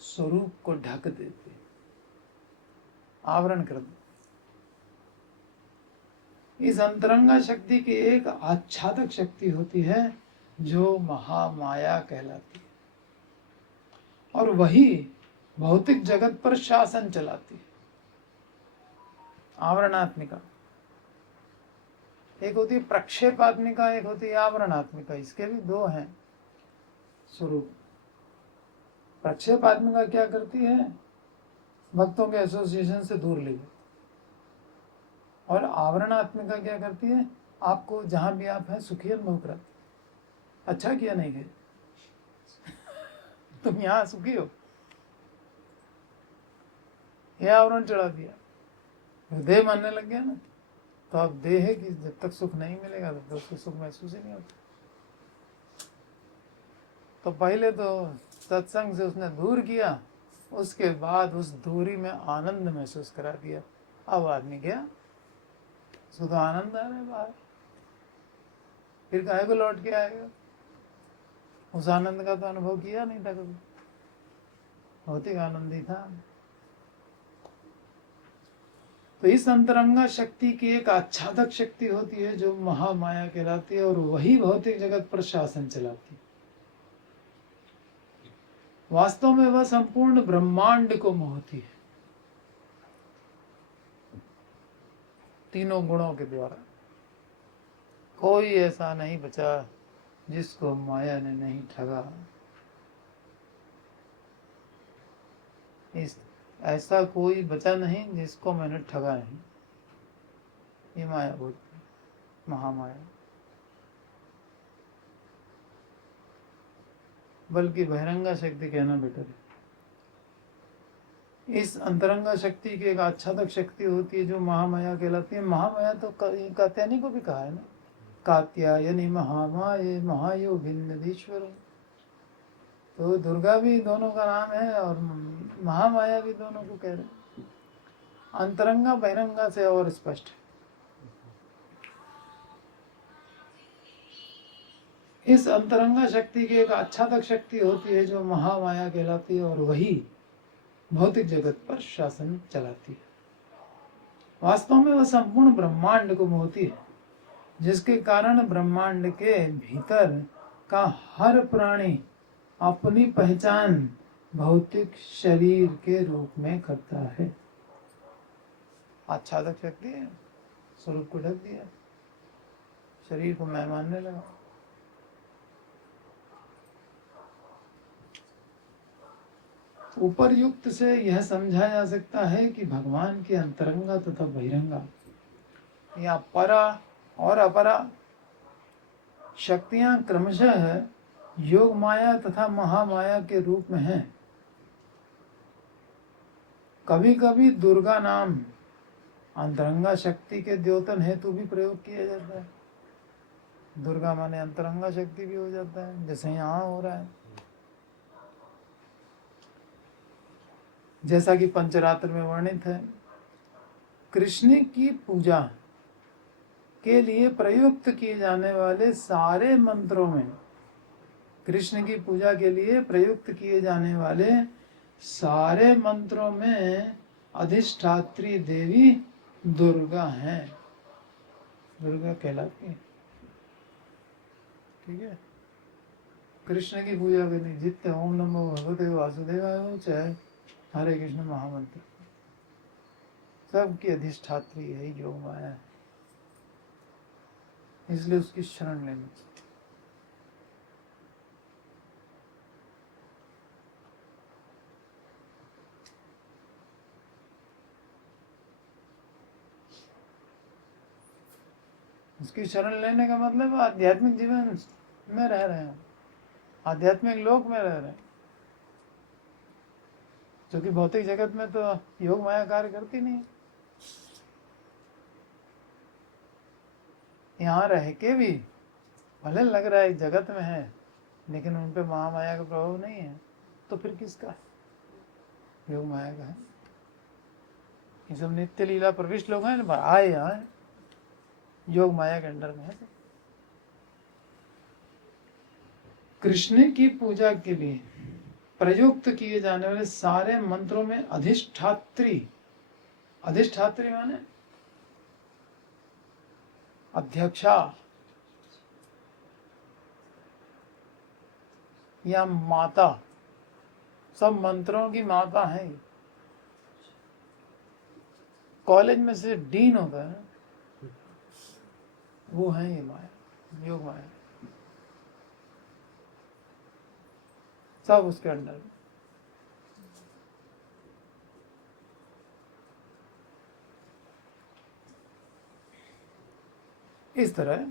स्वरूप को ढक देती है, आवरण कर देती। इस अंतरंगा शक्ति की एक आच्छादक शक्ति होती है जो महामाया कहलाती है और वही भौतिक जगत पर शासन चलाती है। आवरणात्मिका एक होती है, प्रक्षेपात्मिका एक होती है आवरणात्मिका। इसके भी दो हैं स्वरूप। प्रक्षेपात्मिका क्या करती है? भक्तों के एसोसिएशन से दूर ले जाती। और आवरणात्मिका क्या करती है? आपको जहां भी आप हैं सुखी अनुभव कराती। अच्छा किया नहीं गए तुम यहाँ सुखी हो, यह आवरण चढ़ा दिया, हृदय मानने लग गया ना, तो अब देह है कि जब तक सुख नहीं मिलेगा तब तक उसको सुख महसूस ही नहीं होता। तो पहले तो सत्संग से उसने दूर किया, उसके बाद उस दूरी में आनंद महसूस करा दिया। अब आदमी गया, उसको तो आनंद आ रहा है बाहर, फिर काहे को लौट के आएगा? उस आनंद का तो अनुभव किया नहीं था कभी, भौतिक आनंद ही था। तो इस अंतरंगा शक्ति की एक आच्छादक शक्ति होती है जो महामाया कहलाती है और वही भौतिक जगत पर शासन चलाती है। वास्तव में वह संपूर्ण ब्रह्मांड को मोहती है तीनों गुणों के द्वारा। कोई ऐसा नहीं बचा जिसको माया ने नहीं ठगा। ऐसा कोई बचा नहीं जिसको मैंने ठगा नहीं। ये माया बोलती है, महामाया। बल्कि बहिरंगा शक्ति कहना बेटर है। इस अंतरंगा शक्ति की एक आच्छादक शक्ति होती है जो महामाया कहलाती है। महामाया तो कात्यायनी को भी कहा है ना, कात्यायनी महामाये महायोगिन्नदीश्वर। तो दुर्गा भी दोनों का नाम है और महामाया भी दोनों को कह रहे हैं। अंतरंगा बहिरंगा से और स्पष्ट है। इस अंतरंगा शक्ति की एक आच्छादक शक्ति होती है जो महामाया कहलाती है और वही भौतिक जगत पर शासन चलाती है। वास्तव में वह संपूर्ण ब्रह्मांड को मोहती है, जिसके कारण ब्रह्मांड के भीतर का हर प्राणी अपनी पहचान भौतिक शरीर के रूप में करता है। आच्छादक शक्ति है, स्वरूप को ढक दिया, शरीर को मैं मानने लगा। उपरयुक्त से यह समझा जा सकता है कि भगवान के अंतरंगा तथा बहिरंगा या परा और अपरा शक्तियां क्रमशः योग माया तथा महामाया के रूप में हैं। कभी कभी दुर्गा नाम अंतरंगा शक्ति के द्योतन हेतु भी प्रयोग किया जाता है। दुर्गा माने अंतरंगा शक्ति भी हो जाता है, जैसे यहाँ हो रहा है। जैसा कि पंचरात्र में वर्णित है, कृष्ण की पूजा के लिए प्रयुक्त किए जाने वाले सारे मंत्रों में, कृष्ण की पूजा के लिए प्रयुक्त किए जाने वाले सारे मंत्रों में अधिष्ठात्री देवी दुर्गा हैं, दुर्गा कहलाती है। ठीक है, कृष्ण की पूजा करनी, जितने ओम नमो भगवते वासुदेवाय हो चाहे हरे कृष्ण महामंत्र, सबकी अधिष्ठात्री है योग माया है, इसलिए उसकी शरण लेनी चाहिए। उसकी शरण लेने का मतलब आध्यात्मिक जीवन में रह रहे हैं, आध्यात्मिक लोक में रह रहे हैं। क्योंकि भौतिक जगत में तो योग माया कार्य करती नहीं। यहाँ रह के भी भले लग रहा है जगत में है, लेकिन उन पे महामाया का प्रभाव नहीं है, तो फिर किसका? योग माया का है। ये सब नित्य लीला प्रविष्ट लोग हैं, आए यहाँ योग माया के अंडर में है। कृष्ण की पूजा के लिए प्रयुक्त किए जाने वाले सारे मंत्रों में अधिष्ठात्री, अधिष्ठात्री माने अध्यक्षा या माता, सब मंत्रों की माता है। कॉलेज में से डीन होता है, वो है ये माया, योग माया, सब उसके अंडर। इस तरह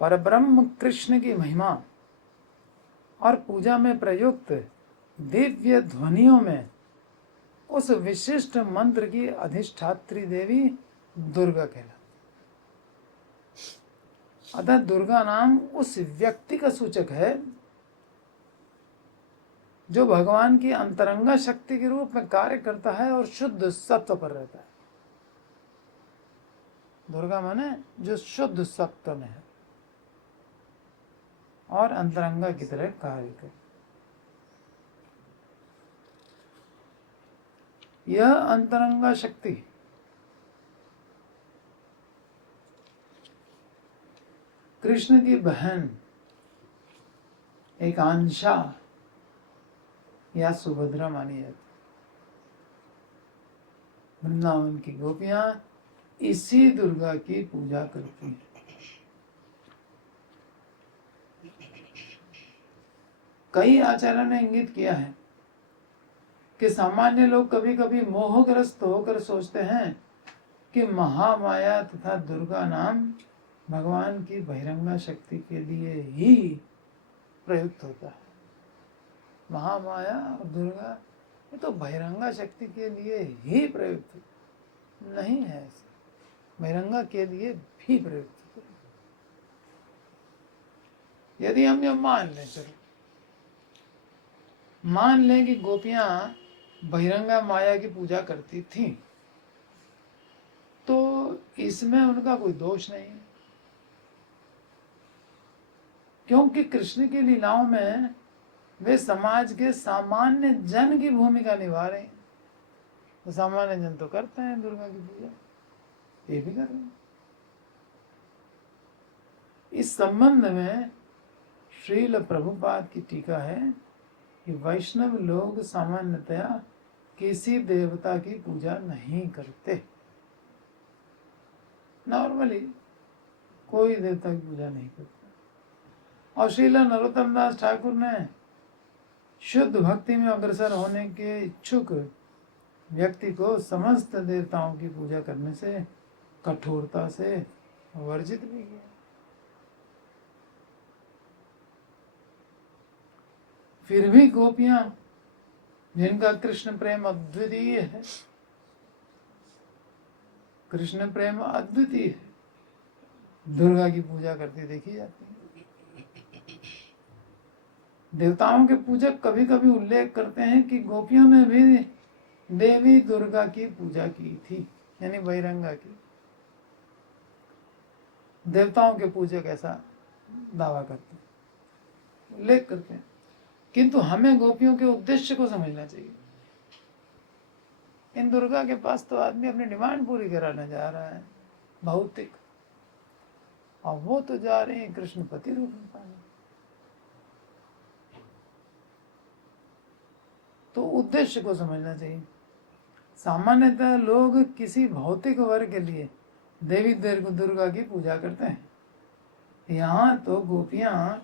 परब्रह्म कृष्ण की महिमा और पूजा में प्रयुक्त दिव्य ध्वनियों में उस विशिष्ट मंत्र की अधिष्ठात्री देवी दुर्गा कहलाती। अतः दुर्गा नाम उस व्यक्ति का सूचक है जो भगवान की अंतरंगा शक्ति के रूप में कार्य करता है और शुद्ध सत्व पर रहता है। दुर्गा माने जो शुद्ध सत्व में है और अंतरंगा की तरह कार्य करे। यह अंतरंगा शक्ति कृष्ण की बहन एक आंशा या सुभद्रा मानी जाती। वृंदावन की गोपियां इसी दुर्गा की पूजा करती हैं। कई आचार्यों ने इंगित किया है कि सामान्य लोग कभी कभी मोहग्रस्त होकर सोचते हैं कि महामाया तथा दुर्गा नाम भगवान की बहिरंगा शक्ति के लिए ही प्रयुक्त होता है। महामाया और दुर्गा ये तो बहिरंगा शक्ति के लिए ही प्रयुक्त नहीं है, बहिरंगा के लिए भी प्रयुक्त है। यदि हम यह मान लें, चलो मान लें कि गोपियां बहिरंगा माया की पूजा करती थीं, तो इसमें उनका कोई दोष नहीं है, क्योंकि कृष्ण की लीलाओं में वे समाज के सामान्य जन की भूमिका निभा रहे हैं। तो सामान्य जन तो करते हैं दुर्गा की पूजा, ये भी कर रहे हैं। इस संबंध में श्रील प्रभुपाद की टीका है कि वैष्णव लोग सामान्यतया किसी देवता की पूजा नहीं करते। नॉर्मली कोई देवता की पूजा नहीं करते। और श्रील नरोत्तम दास ठाकुर ने शुद्ध भक्ति में अग्रसर होने के इच्छुक व्यक्ति को समस्त देवताओं की पूजा करने से कठोरता से वर्जित भी किया। फिर भी गोपियां जिनका कृष्ण प्रेम अद्वितीय है, कृष्ण प्रेम अद्वितीय है, दुर्गा की पूजा करती देखी जाती है। देवताओं के पूजक कभी कभी उल्लेख करते हैं कि गोपियों ने भी देवी दुर्गा की पूजा की थी, यानी बहिरंगा की। देवताओं के पूजक ऐसा दावा करते हैं, उल्लेख करते हैं। किंतु हमें गोपियों के उद्देश्य को समझना चाहिए। इन दुर्गा के पास तो आदमी अपनी डिमांड पूरी कराने जा रहा है, भौतिक, और वो तो जा रहे हैं कृष्ण पति रूप में पाने। तो उद्देश्य को समझना चाहिए। सामान्यतः लोग किसी भौतिक वर्ग के लिए देवी दुर्गा की पूजा करते हैं। यहाँ तो गोपियां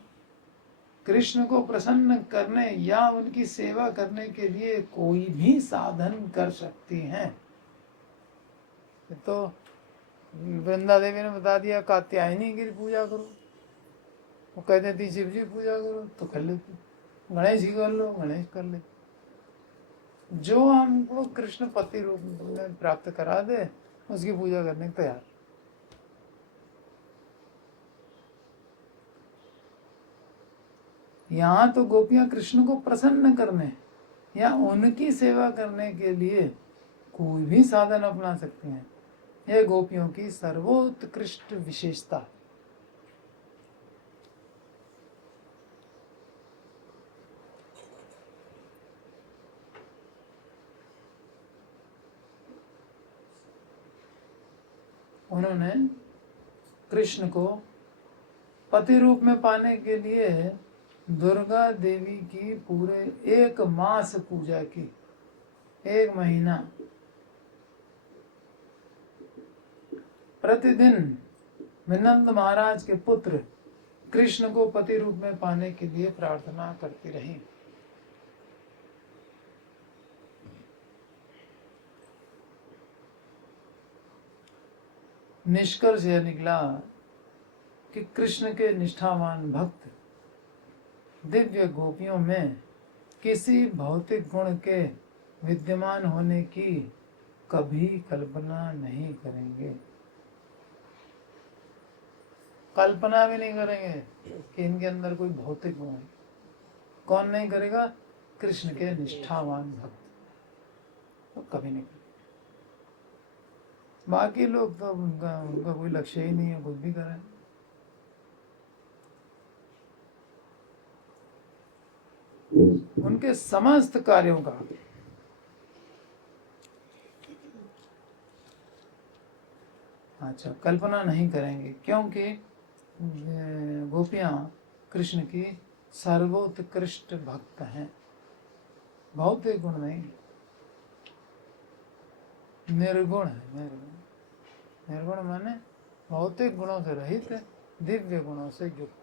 कृष्ण को प्रसन्न करने या उनकी सेवा करने के लिए कोई भी साधन कर सकती हैं। तो वृंदा देवी ने बता दिया कात्यायनी की पूजा करो, वो कहते थी शिव जी पूजा करो तो कर लेती, गणेश जी कर लो, गणेश कर लेती। जो हमको कृष्ण पति रूप में प्राप्त करा दे उसकी पूजा करने को तैयार। यहाँ तो गोपियां कृष्ण को प्रसन्न करने या उनकी सेवा करने के लिए कोई भी साधन अपना सकते हैं। यह गोपियों की सर्वोत्कृष्ट विशेषता। उन्होंने कृष्ण को पति रूप में पाने के लिए दुर्गा देवी की पूरे 1 मास पूजा की, 1 महीना। प्रतिदिन नंद महाराज के पुत्र कृष्ण को पति रूप में पाने के लिए प्रार्थना करती रही। निष्कर्ष यह निकला कि कृष्ण के निष्ठावान भक्त दिव्य गोपियों में किसी भौतिक गुण के विद्यमान होने की कभी कल्पना नहीं करेंगे। कल्पना भी नहीं करेंगे कि इनके अंदर कोई भौतिक गुण है। कौन नहीं करेगा? कृष्ण के निष्ठावान भक्त तो कभी नहीं करेंगे। बाकी लोग तो उनका कोई लक्ष्य ही नहीं है, कुछ भी करें। उनके समस्त कार्यों का कल्पना नहीं करेंगे, क्योंकि गोपियां कृष्ण की सर्वोत्कृष्ट भक्त हैं। भौतिक गुण नहीं, निर्गुण है। निर्गुण माने भौतिक गुणों से रहित, दिव्य गुणों से युक्त।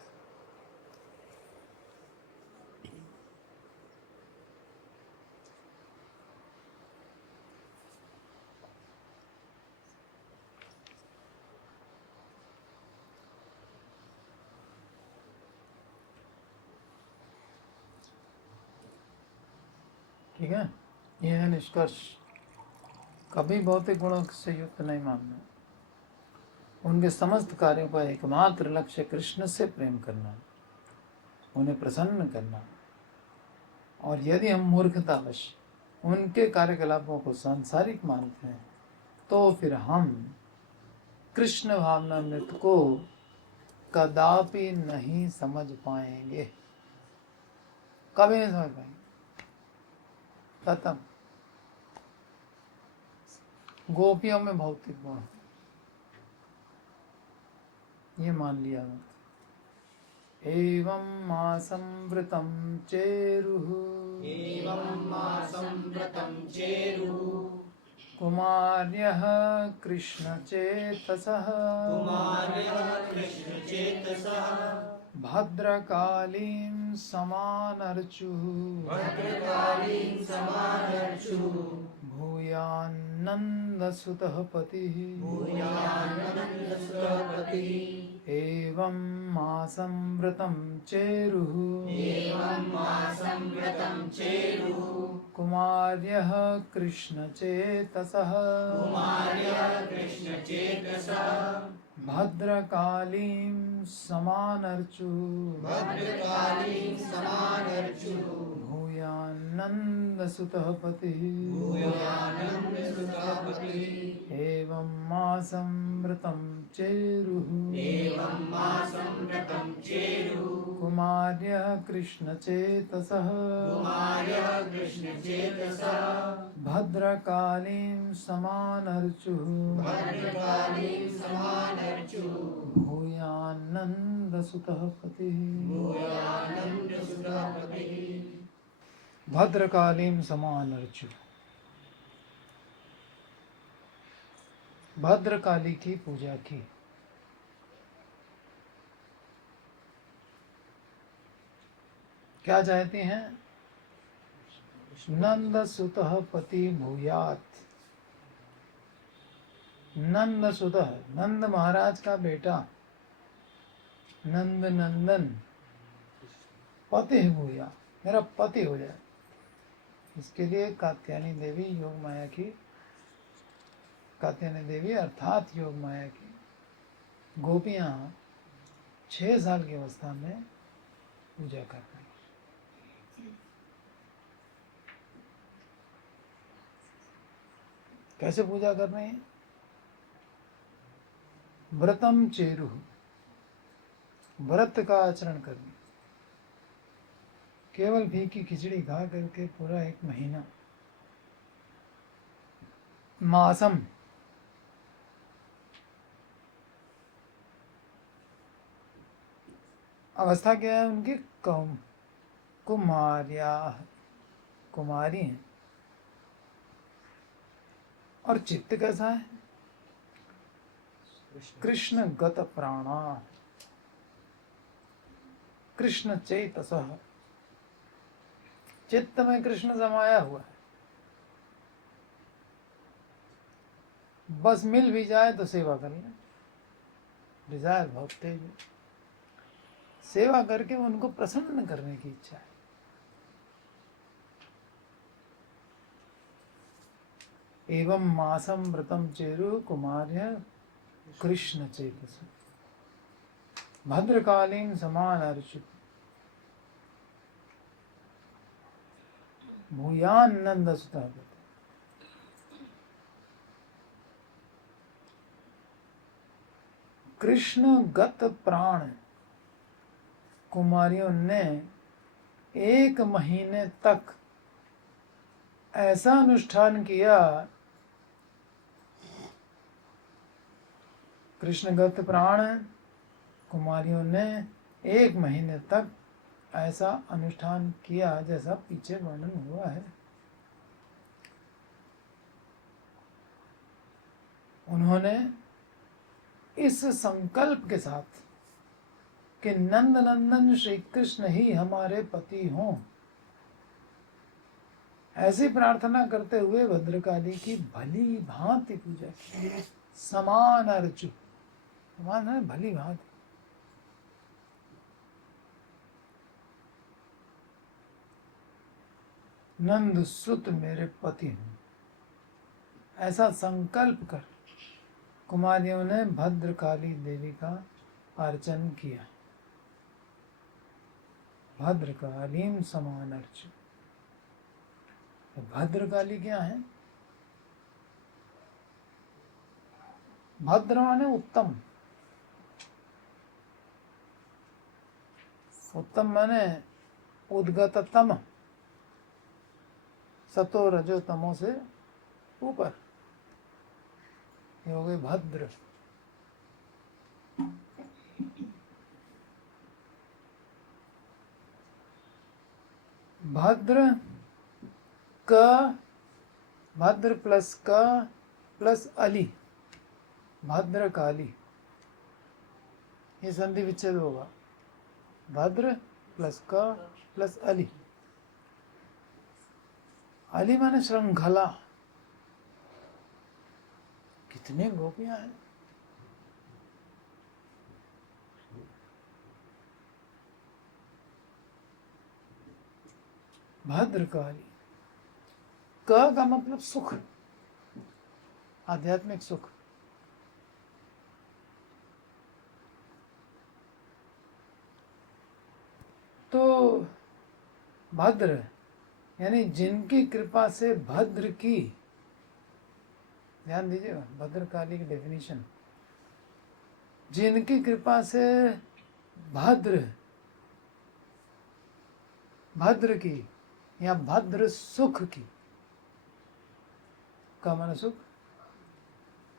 ठीक है, यह है निष्कर्ष। कभी भौतिक गुणों से युक्त नहीं मानना। उनके समस्त कार्यों का एकमात्र लक्ष्य कृष्ण से प्रेम करना, उन्हें प्रसन्न करना। और यदि हम मूर्खतावश उनके कार्यकलापों को सांसारिक मानते हैं तो फिर हम कृष्ण भावनामृत को कदापि नहीं समझ पाएंगे। कभी नहीं समझ पाएंगे। खत्म। गोपियों में भौतिक गुण ये मान लिया। एवं मासंवृतं चेरुः, एवं मासंवृतं चेरुः, कुमार्यः कृष्णचेतसः, कुमार्यः कृष्णचेतसः, भद्रकालीं समानर्चुः, भद्रकालीं समानर्चुः, भूयान्नन्दसुतः पतिः, भूयानन्दसुतः पतिः। एवं मासंवृतं चेरुः, एवं मासंवृतं चेरुः, कुमार्यः कृष्णचेतसः, कुमार्यः कृष्णचेतसः, भद्रकालीं समानर्चुः, भद्रकालीं समानर्चुः, भूयान्नन्दसुतः पतिः, भूयानन्दसुतः पतिः। एवं मासंवृतं चेरुः, एवं मासंवृतं चेरुः, कुमार्यः कृष्णचेतसः, कुमार्यः कृष्णचेतसः, भद्रकालीं समानर्चुः, भद्रकालीं समानर्चुः, भूयान्नन्दसुतः पतिः, भूयानन्दसुतः पतिः। भद्रकालीं समानर्चुः। भद्रकाली की पूजा की। क्या चाहती हैं? नंद सुतः पति भूयात। नंद सुतः, नंद महाराज का बेटा, नंद नंदन पति भूया, मेरा पति हो जाए। इसके लिए कात्यायनी देवी योग माया की, कात्यायनी देवी अर्थात योग माया की गोपियां 6 साल की अवस्था में पूजा कर रही। कैसे पूजा कर रहे हैं? व्रतम चेरु, व्रत का आचरण करना, केवल फीकी खिचड़ी खा करके पूरा 1 महीना। मासम, अवस्था क्या है उनकी? कुमारिया, कुमारी हैं। और चित्त कैसा है? कृष्ण गत प्राणा, कृष्ण चेतसः, चित्त में कृष्ण समाया हुआ है। बस मिल भी जाए तो सेवा कर लें, डिजायर बहुत तेज है, सेवा करके उनको प्रसन्न करने की इच्छा है। एवं मासम व्रतम चेरु कुमार्य कृष्ण चेतस भद्रकालीन समान अर्चित भूयान नंद सुता। कृष्ण गत प्राण कुमारियों ने 1 महीने तक ऐसा अनुष्ठान किया। कृष्णगत प्राण कुमारियों ने 1 महीने तक ऐसा अनुष्ठान किया जैसा पीछे वर्णन हुआ है। उन्होंने इस संकल्प के साथ कि नंद नंदन श्री कृष्ण ही हमारे पति हों, ऐसी प्रार्थना करते हुए भद्रकाली की भली भांति पूजा की। समान अर्चु, समान है भली भांति। नंद सुत मेरे पति हूं, ऐसा संकल्प कर कुमारियों ने भद्रकाली देवी का अर्चन किया। भद्रकालीन समान अर्चु। भद्रकाली क्या है? भद्र माने उत्तम, उत्तम माने उद्गततम, सतो रजो तमो से ऊपर, ये हो गए भद्र। भद्र क, भद्र प्लस क प्लस अली, भद्रकाली, ये संधि विच्छेद होगा। भद्र प्लस क प्लस अली, अली माने श्रृंखला। कितने गोपियां हैं? भद्रकाली। क का मतलब सुख, आध्यात्मिक सुख। तो भद्र यानी जिनकी कृपा से भद्र की, ध्यान दीजिएगा भद्रकाली की डेफिनेशन, जिनकी कृपा से भद्र, भद्र की या भद्र सुख की, का मन सुख,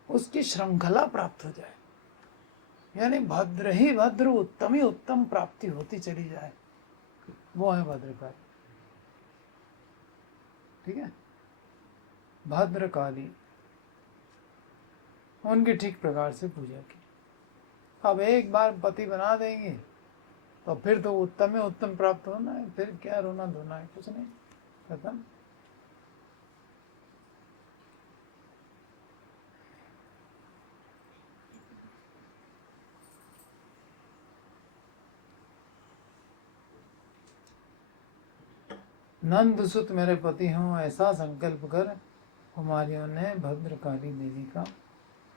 उसकी श्रृंखला प्राप्त हो जाए, यानी भद्र ही भद्र, उत्तम ही उत्तम प्राप्ति होती चली जाए, वो है भद्रकाली। ठीक है, भद्रकाली, उनकी ठीक प्रकार से पूजा की। अब एक बार पति बना देंगे तो फिर तो उत्तम ही उत्तम प्राप्त होना है, फिर क्या रोना धोना है, कुछ नहीं, खत्म। नंद सुत मेरे पति हों ऐसा संकल्प कर कुमारियों ने भद्रकाली देवी का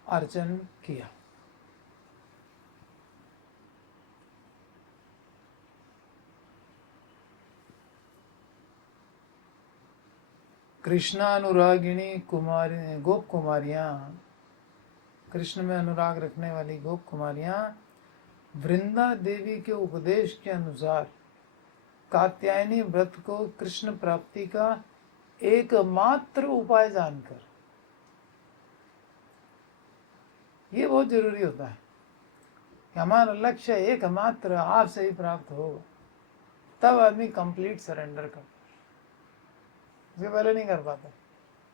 अर्चन किया। कृष्णानुरागिणी कुमारी गोप कुमारियां, कृष्ण में अनुराग रखने वाली गोप कुमारियां वृंदा देवी के उपदेश के अनुसार कात्यायनी व्रत को कृष्ण प्राप्ति का एकमात्र उपाय जानकर, ये बहुत जरूरी होता है कि हमारा लक्ष्य एकमात्र आपसे ही प्राप्त होगा, तब आदमी कंप्लीट सरेंडर करता, उसके पहले नहीं कर पाता।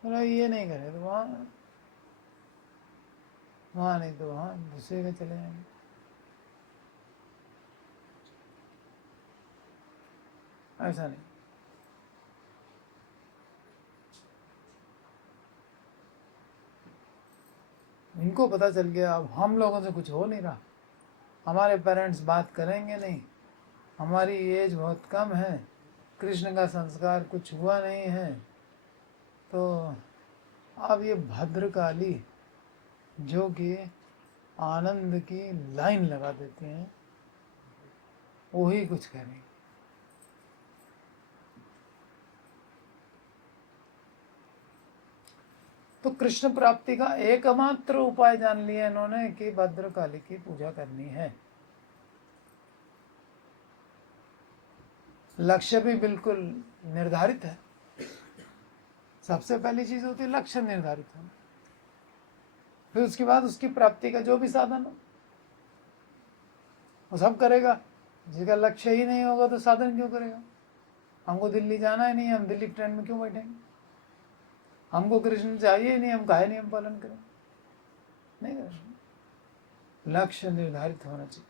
मतलब ये नहीं करे तो वहाँ नहीं तो वहाँ दूसरे के चले जाएंगे। ऐसा नहीं। इनको पता चल गया अब हम लोगों से कुछ हो नहीं रहा, हमारे पेरेंट्स बात करेंगे नहीं, हमारी एज बहुत कम है, कृष्ण का संस्कार कुछ हुआ नहीं है, तो अब ये भद्रकाली जो कि आनंद की लाइन लगा देते हैं वही कुछ करेंगे। तो कृष्ण प्राप्ति का एकमात्र उपाय जान लिया इन्होंने कि भद्रकाली की पूजा करनी है। लक्ष्य भी बिल्कुल निर्धारित है। सबसे पहली चीज होती है लक्ष्य निर्धारित होना, फिर उसके बाद उसकी प्राप्ति का जो भी साधन हो वो सब करेगा। जिसका लक्ष्य ही नहीं होगा तो साधन क्यों करेगा? हमको दिल्ली जाना ही नहीं, हम दिल्ली ट्रेन में क्यों बैठेंगे? हमको कृष्ण चाहिए ही नहीं, हम काहे नियम पालन करें? नहीं करेंगे। लक्ष्य निर्धारित होना चाहिए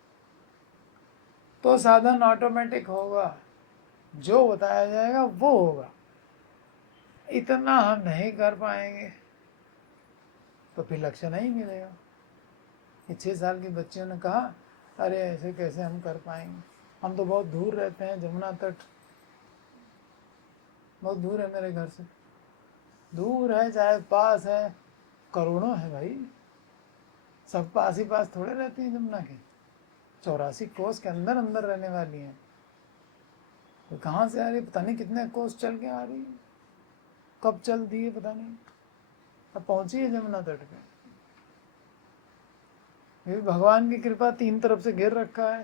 तो साधन ऑटोमेटिक होगा, जो बताया जाएगा वो होगा। इतना हम नहीं कर पाएंगे तो फिर लक्ष्य नहीं मिलेगा। 6 साल के बच्चों ने कहा अरे ऐसे कैसे हम कर पाएंगे, हम तो बहुत दूर रहते हैं, जमुना तट बहुत दूर है मेरे घर से। दूर है चाहे पास है, करोड़ों है भाई, सब पास ही पास थोड़े रहती हैं जमुना के। 84 कोस के अंदर अंदर रहने वाली हैं, तो कहाँ से आ रही पता नहीं, कितने कोस चल के आ रही है, कब चल दी है पता नहीं, अब पहुंची है जमुना तट पे। ये भगवान की कृपा 3 तरफ से घेर रखा है,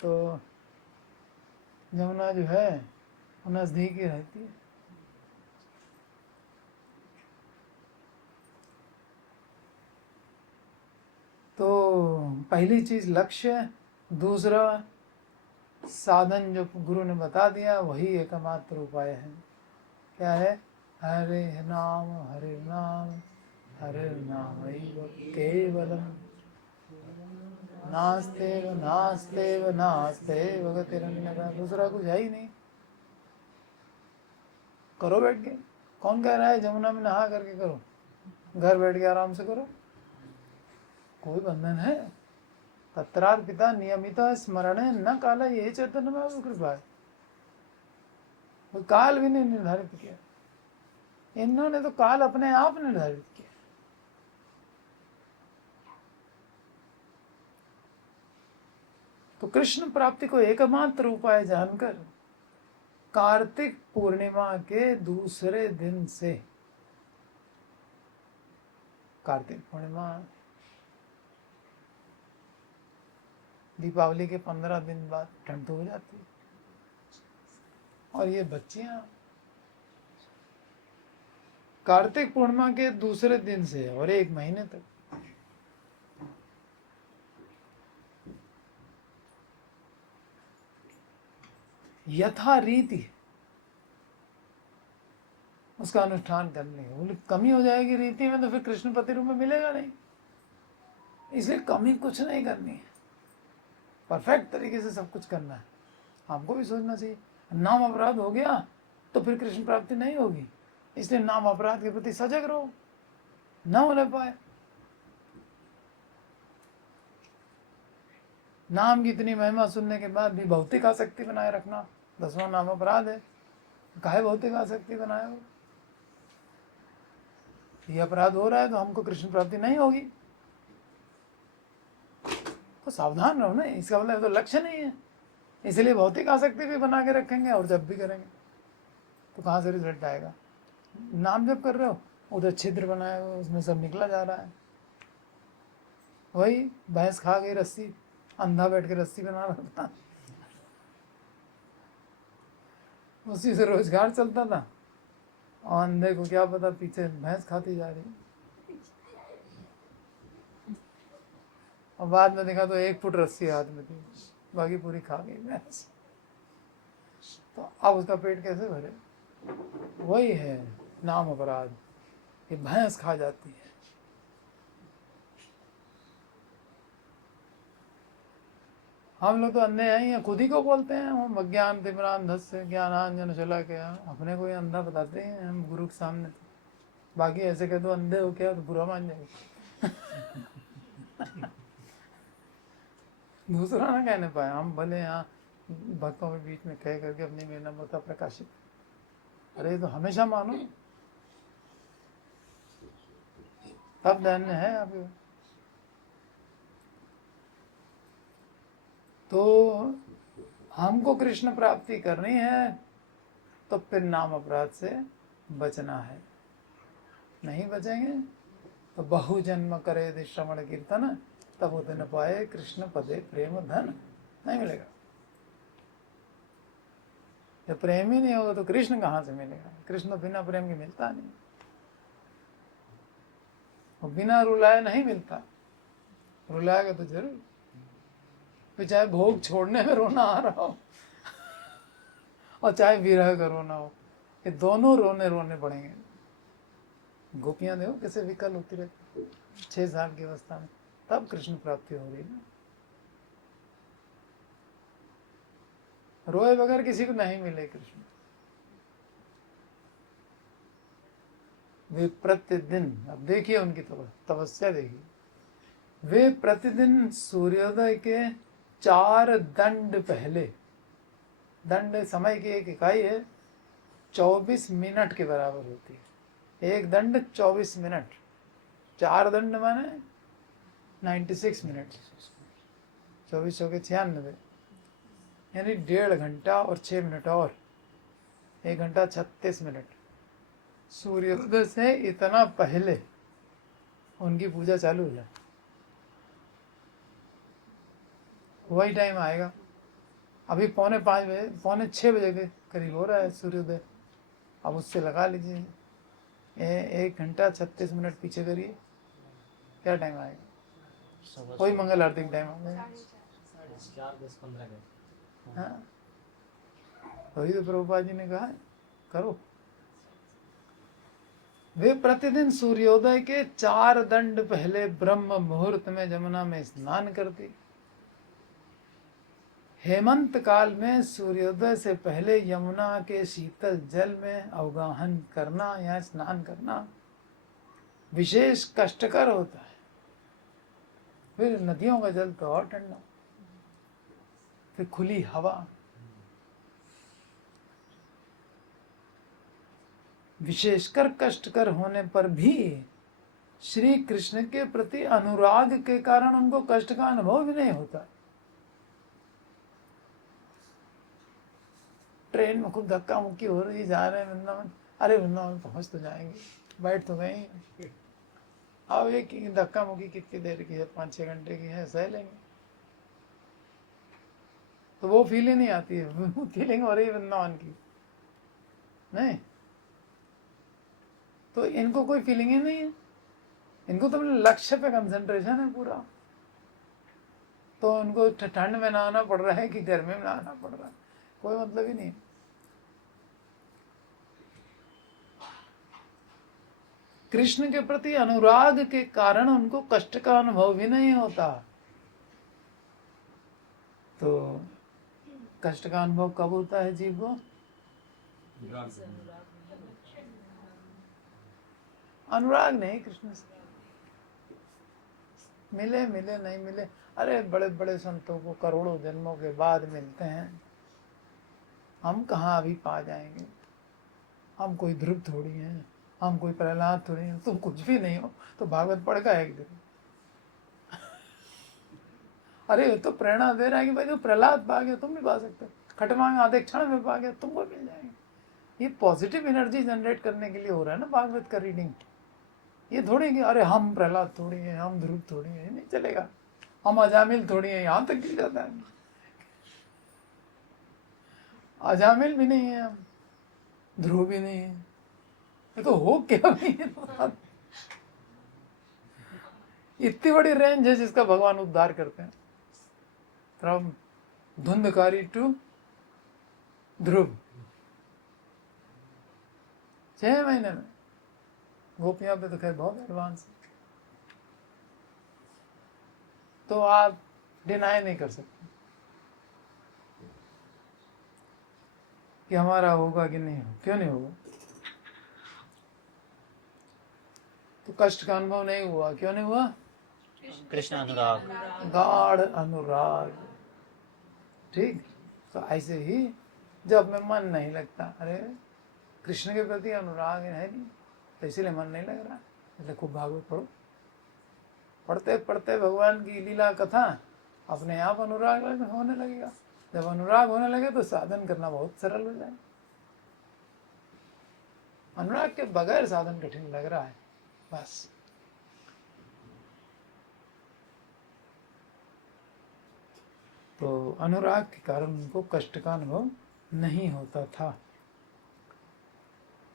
तो जमुना जो है वो नजदीक ही रहती है। तो पहली चीज लक्ष्य, दूसरा साधन जो गुरु ने बता दिया वही एकमात्र उपाय है। क्या है? हरे नाम हरे नाम हरे नाम केवलम नास्तेव नास्तेव नास्तेव गतिरन्यथा। दूसरा कुछ है ही नहीं। करो बैठ के, कौन कह रहा है जमुना में नहा करके करो? घर बैठ के आराम से करो, कोई बंधन है? तत्रार्पिता नियमित स्मरण न काला, यही चैतन्य में कृपा है। कोई काल भी नहीं निर्धारित किया, इन्होंने तो काल अपने आप निर्धारित किया। तो कृष्ण प्राप्ति को एकमात्र उपाय जानकर कार्तिक पूर्णिमा के दूसरे दिन से, कार्तिक पूर्णिमा दीपावली के 15 दिन बाद ठंड हो जाती है, और ये बच्चियां कार्तिक पूर्णिमा के दूसरे दिन से और 1 महीने तक यथा रीति उसका अनुष्ठान करने की। कमी हो जाएगी रीति में तो फिर कृष्ण पति रूप में मिलेगा नहीं, इसलिए कमी कुछ नहीं करनी है, परफेक्ट तरीके से सब कुछ करना है। हमको भी सोचना चाहिए, नाम अपराध हो गया तो फिर कृष्ण प्राप्ति नहीं होगी, इसलिए नाम अपराध के प्रति सजग रहो, न होने पाए। नाम की इतनी महिमा सुनने के बाद भी भौतिक आसक्ति बनाए रखना 10वां नाम अपराध है। काहे भौतिक आसक्ति बनाए हो? ये अपराध हो रहा है तो हमको कृष्ण प्राप्ति नहीं होगी, तो सावधान रहो ना। इसका मतलब तो लक्ष्य नहीं है, इसलिए भौतिक आसक्ति भी बना के रखेंगे और जब भी करेंगे तो कहाँ से रिजल्ट आएगा? नाम जब कर रहे हो उधर छिद्र बनाए हो, उसमें सब निकला जा रहा है। वही भैंस खा गई रस्सी, अंधा बैठ के रस्सी बना रहा था, उसी से रोजगार चलता था, और अंधे को क्या पता पीछे भैंस खाती जा रही। और बाद में देखा तो 1 फुट रस्सी हाथ में थी, बाकी पूरी खा गई भैंस। तो अब उसका पेट कैसे भरे? वही है नाम अपराध, ये भैंस खा जाती है। हम लोग तो अंधे हैं ही, खुद ही को बोलते हैं हम अज्ञान तिमिरान धस्य ज्ञानांजन शलाकया, अपने को ही अंधा बताते हैं हम गुरु के सामने। तो बाकी ऐसे कह दो अंधे हो क्या तो बुरा मान जाएगा। दूसरा ना कहने पाए, हम भले यहाँ भक्तों के बीच में कह करके अपनी विनम्रता प्रकाशित। अरे तो हमेशा मानो, तब धन्य है आप। तो हमको कृष्ण प्राप्ति करनी है तो फिर नाम अपराध से बचना है। नहीं बचेंगे तो बहु जन्म करे श्रवण कीर्तन, तब उतने न पाए कृष्ण पदे प्रेम धन, नहीं मिलेगा। जब प्रेम ही नहीं होगा तो कृष्ण कहाँ से मिलेगा? कृष्ण बिना प्रेम के मिलता नहीं, और बिना रुलाए नहीं मिलता। रुलाएगा तो जरूर, फिर चाहे भोग छोड़ने में रोना आ रहा हो और चाहे विरह का रोना हो, ये दोनों रोने रोने पड़ेंगे। गोपियां देखो कैसे विकल होती रहती 6 साल की अवस्था में, तब कृष्ण प्राप्ति हो रही है। रोए बगैर किसी को नहीं मिले कृष्ण। वे प्रतिदिन, अब देखिए उनकी तपस्या देखिए, वे प्रतिदिन सूर्योदय के 4 दंड पहले, दंड समय की एक इकाई है, 24 मिनट के बराबर होती है। एक दंड 24 मिनट, 4 दंड माने 96 मिनट, 24 के 96, यानी 1.5 घंटा और 6 मिनट और 1 घंटा 36 मिनट। सूर्योदय से इतना पहले उनकी पूजा चालू हो जाए, वही टाइम आएगा। अभी 4:45 बजे, 4:45 बजे के करीब हो रहा है सूर्योदय। अब उससे लगा लीजिए 1 घंटा 36 मिनट पीछे करिए, क्या टाइम आएगा? वही मंगल आरती टाइम आ जाएगा। 4:10-15 हाँ, वही तो प्रभुपाद जी ने कहा है, करो। वे प्रतिदिन सूर्योदय के 4 दंड पहले ब्रह्म मुहूर्त में जमुना में स्नान करती। हेमंत काल में सूर्योदय से पहले यमुना के शीतल जल में अवगाहन करना या स्नान करना विशेष कष्टकर होता है। फिर नदियों का जल तो और ठंडा, फिर खुली हवा, विशेषकर कष्टकर होने पर भी श्री कृष्ण के प्रति अनुराग के कारण उनको कष्ट का अनुभव भी नहीं होता। ट्रेन में खूब धक्का मुक्की हो रही, जा रहे हैं वृंदावन, अरे वृंदावन पहुंच तो जाएंगे, बैठ तो गए। अब एक धक्का मुक्की कितनी देर की है? 5-6 घंटे की है, सह लेंगे। तो वो फीलिंग नहीं आती है, वो फीलिंग हो रही है वृंदावन की, नहीं। तो इनको कोई फीलिंग ही नहीं है, इनको तो लक्ष्य पे कंसंट्रेशन है पूरा। तो उनको ठंड में नहाना पड़ रहा है कि गर्मी में नहाना पड़ रहा है, कोई मतलब ही नहीं। कृष्ण के प्रति अनुराग के कारण उनको कष्ट का अनुभव भी नहीं होता। तो कष्ट का अनुभव कब होता है जीव को? अनुराग नहीं कृष्ण से, मिले मिले नहीं मिले। अरे बड़े बड़े संतों को करोड़ों जन्मों के बाद मिलते हैं, हम कहाँ अभी पा जाएंगे? हम कोई ध्रुव थोड़ी हैं, हम कोई प्रहलाद थोड़ी हैं, तुम कुछ भी नहीं हो। तो भागवत पढ़ेगा एक दिन, अरे ये तो प्रेरणा दे रहा है कि भाई जो प्रहलाद पा गया तुम भी पा सकते हो, खटवांग आधे क्षण में पा गया तुमको मिल जाएंगे। ये पॉजिटिव एनर्जी जनरेट करने के लिए हो रहा है ना भागवत का रीडिंग। ये थोड़ी कि अरे हम प्रहलाद थोड़ी हैं, हम ध्रुव थोड़ी हैं, नहीं चलेगा। हम अजामिल थोड़ी हैं, यहाँ तक गिर जाता है। अजामिल भी नहीं है हम, ध्रुव भी नहीं है, ये तो हो क्या भी है। इतनी बड़ी रेंज है जिसका भगवान उद्धार करते हैं, फ्रॉम धुंधकारी टू ध्रुव 6 महीने में। गोपियों पे तो खैर बहुत एडवांस है, तो आप डिनाई नहीं कर सकते कि हमारा होगा कि नहीं होगा। क्यों नहीं होगा? तो कष्ट का अनुभव नहीं हुआ, क्यों नहीं हुआ? कृष्ण अनुराग। गाढ़ अनुराग। ठीक, तो ऐसे ही जब में मन नहीं लगता, अरे कृष्ण के प्रति अनुराग है नहीं, तो इसीलिए मन नहीं लग रहा, इसलिए खूब भागवत पढ़ो। पढ़ते पढ़ते भगवान की लीला कथा अपने आप अनुराग होने लगेगा। जब अनुराग होने लगे तो साधन करना बहुत सरल हो जाए। अनुराग के बगैर साधन कठिन लग रहा है बस। तो अनुराग के कारण उनको कष्ट का अनुभव नहीं होता था।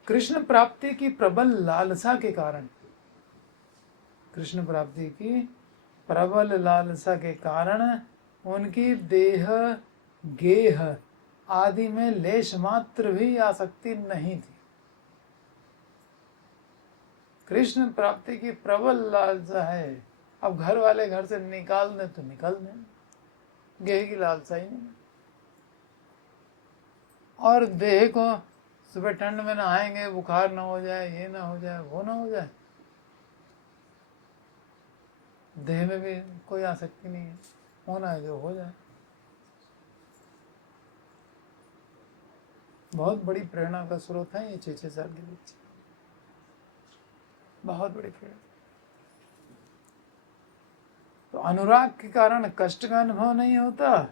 कृष्ण प्राप्ति की प्रबल लालसा के कारण, कृष्ण प्राप्ति की प्रबल लालसा के कारण उनकी देह गेह आदि में लेश मात्र भी आसक्ति नहीं थी। कृष्ण प्राप्ति की प्रबल लालसा है, अब घर वाले घर से निकाल दें तो निकाल दें, गेह की लालसा ही नहीं। और देह को सुबह ठंड में नहाएंगे, बुखार ना हो जाए, ये ना हो जाए, वो ना हो जाए, देह में भी कोई आसक्ति नहीं है, होना है जो हो जाए। बहुत बड़ी प्रेरणा का स्रोत है ये 6-6 साल के बच्चे, बहुत बड़ी प्रेरणा। तो अनुराग के कारण कष्ट का अनुभव नहीं होता,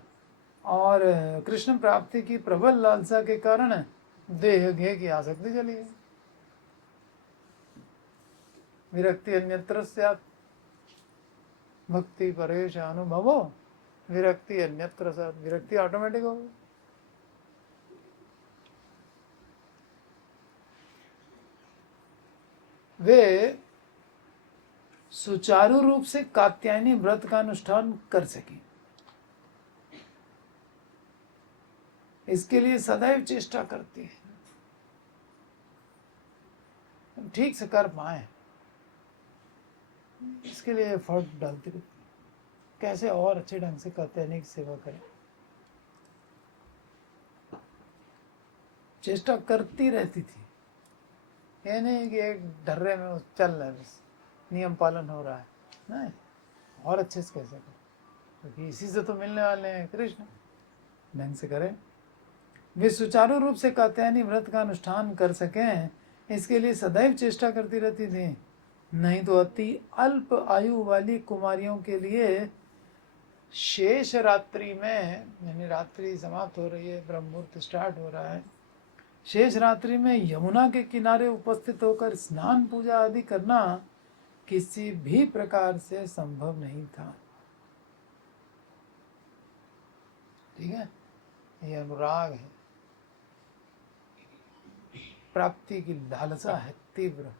और कृष्ण प्राप्ति की प्रबल लालसा के कारण देह गेह की आसक्ति चली गई। विरक्ति अन्यत्र स्यात् भक्ति परेश अनुभवो, विरक्ति अन्यत्र स्यात्, विरक्ति ऑटोमेटिक हो गई। वे सुचारू रूप से कात्यायनी व्रत का अनुष्ठान कर सके, इसके लिए सदैव चेष्टा करती है, ठीक से कर पाए इसके लिए एफर्ट डालती रहती है, कैसे और अच्छे ढंग से कात्यायनी की सेवा करें, चेष्टा करती रहती थी। ये नहीं कि एक ढर्रे में चल रहा है, बस नियम पालन हो रहा है, नहीं, और अच्छे से कैसे करें, क्योंकि इसी से तो मिलने वाले हैं कृष्ण, ढंग से करें। वे सुचारू रूप से कात्यायनी व्रत का अनुष्ठान कर सकें, इसके लिए सदैव चेष्टा करती रहती थी। नहीं तो अति अल्प आयु वाली कुमारियों के लिए शेष रात्रि में, यानी रात्रि समाप्त हो रही है, ब्रह्म मुहूर्त स्टार्ट हो रहा है, शेष रात्रि में यमुना के किनारे उपस्थित होकर स्नान पूजा आदि करना किसी भी प्रकार से संभव नहीं था। ठीक है, ये अनुराग है, प्राप्ति की लालसा है तीव्र,